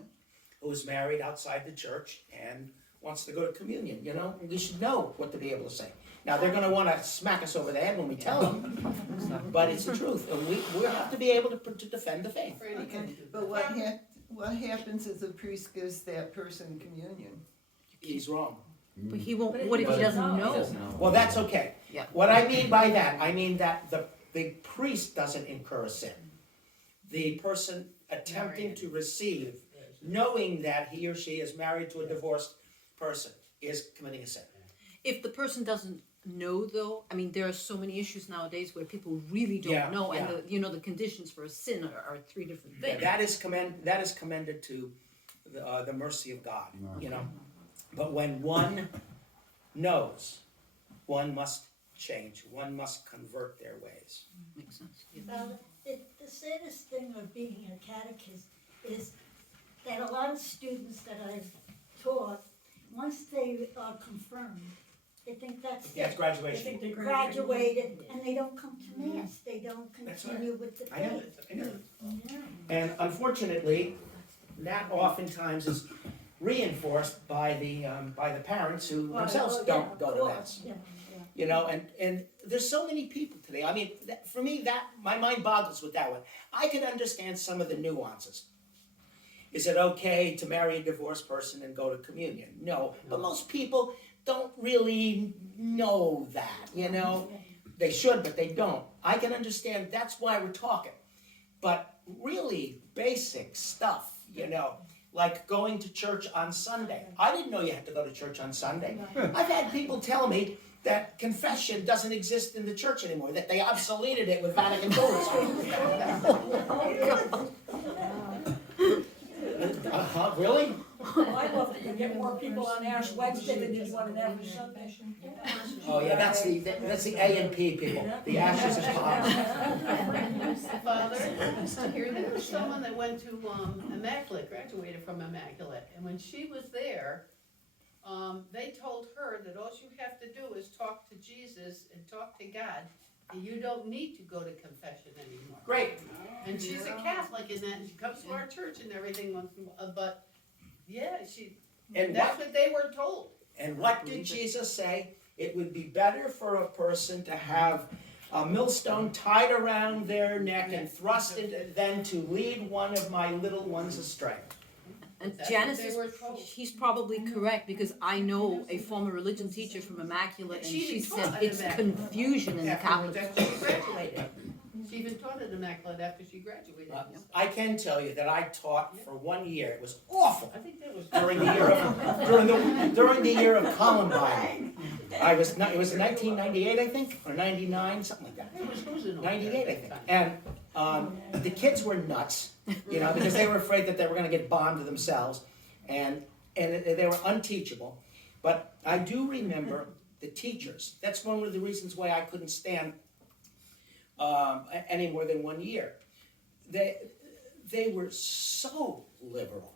who's married outside the church and wants to go to communion, you know? We should know what to be able to say. Now, they're gonna wanna smack us over the head when we tell them, but it's the truth, and we have to be able to defend the faith. Okay, but what happens if the priest gives that person communion? He's wrong. But he won't, what if he doesn't He know? doesn't know. Well, that's okay. Yeah. What I mean by that, I mean that the priest doesn't incur a sin. The person attempting to receive, knowing that he or she is married to a divorced person, is committing a sin. If the person doesn't know though, I mean, there are so many issues nowadays where people really Yeah, don't know, and yeah. the conditions for a sin are three different Yeah, things. that is commended to the mercy of God, you know. But when one knows, one must change. One must convert their ways. Makes sense. Yeah. Well, the saddest thing of being a catechist is that a lot of students that I've taught, once they are confirmed, they think that's Yeah, it's it. graduation. They graduated and they don't come to mass, they don't That's continue with the I know, faith. I know. Yeah. And unfortunately, that oftentimes is reinforced by the parents who themselves don't go to mass. Yeah, You know, and there's so many people today. I mean, for me, my mind boggles with that one. I can understand some of the nuances. Is it okay to marry a divorced person and go to communion? No, but most people don't really know that, you know? They should, but they don't. I can understand, that's why we're talking. But really basic stuff, you know, like going to church on Sunday. I didn't know you had to go to church on Sunday. I've had people tell me that confession doesn't exist in the church anymore, that they obsoleted it with Vatican II. Really? I'd love to get more people on Ash Wednesday than you want on every Sunday. Oh yeah, that's the A and P people, the ashes and pods. Father, there was someone that went to Immaculate, graduated from Immaculate, and when she was there, they told her that all you have to do is talk to Jesus and talk to God, and you don't need to go to confession anymore. Great. And she's a Catholic in that, and she comes to our church and everything once in a while, but, yeah, And that's what they were told. And what did Jesus say? It would be better for a person to have a millstone tied around their neck and thrust into than to lead one of my little ones astray. And That's Janice what is, they were told. he's probably correct, because I know a former religion teacher from Immaculate, and She she even said taught at it's Immaculate. confusion in the Catholic After she graduated. She even taught at Immaculate after she graduated. I can tell you that I taught for 1 year. It was awful. I think that was. During the year of Columbine. It was 1998, I think, or 99, something like that. It was losing all 98, I that think. time. And the kids were nuts, you know, because they were afraid that they were going to get bombed to themselves, and they were unteachable. But I do remember the teachers. That's one of the reasons why I couldn't stand any more than 1 year. They were so liberal.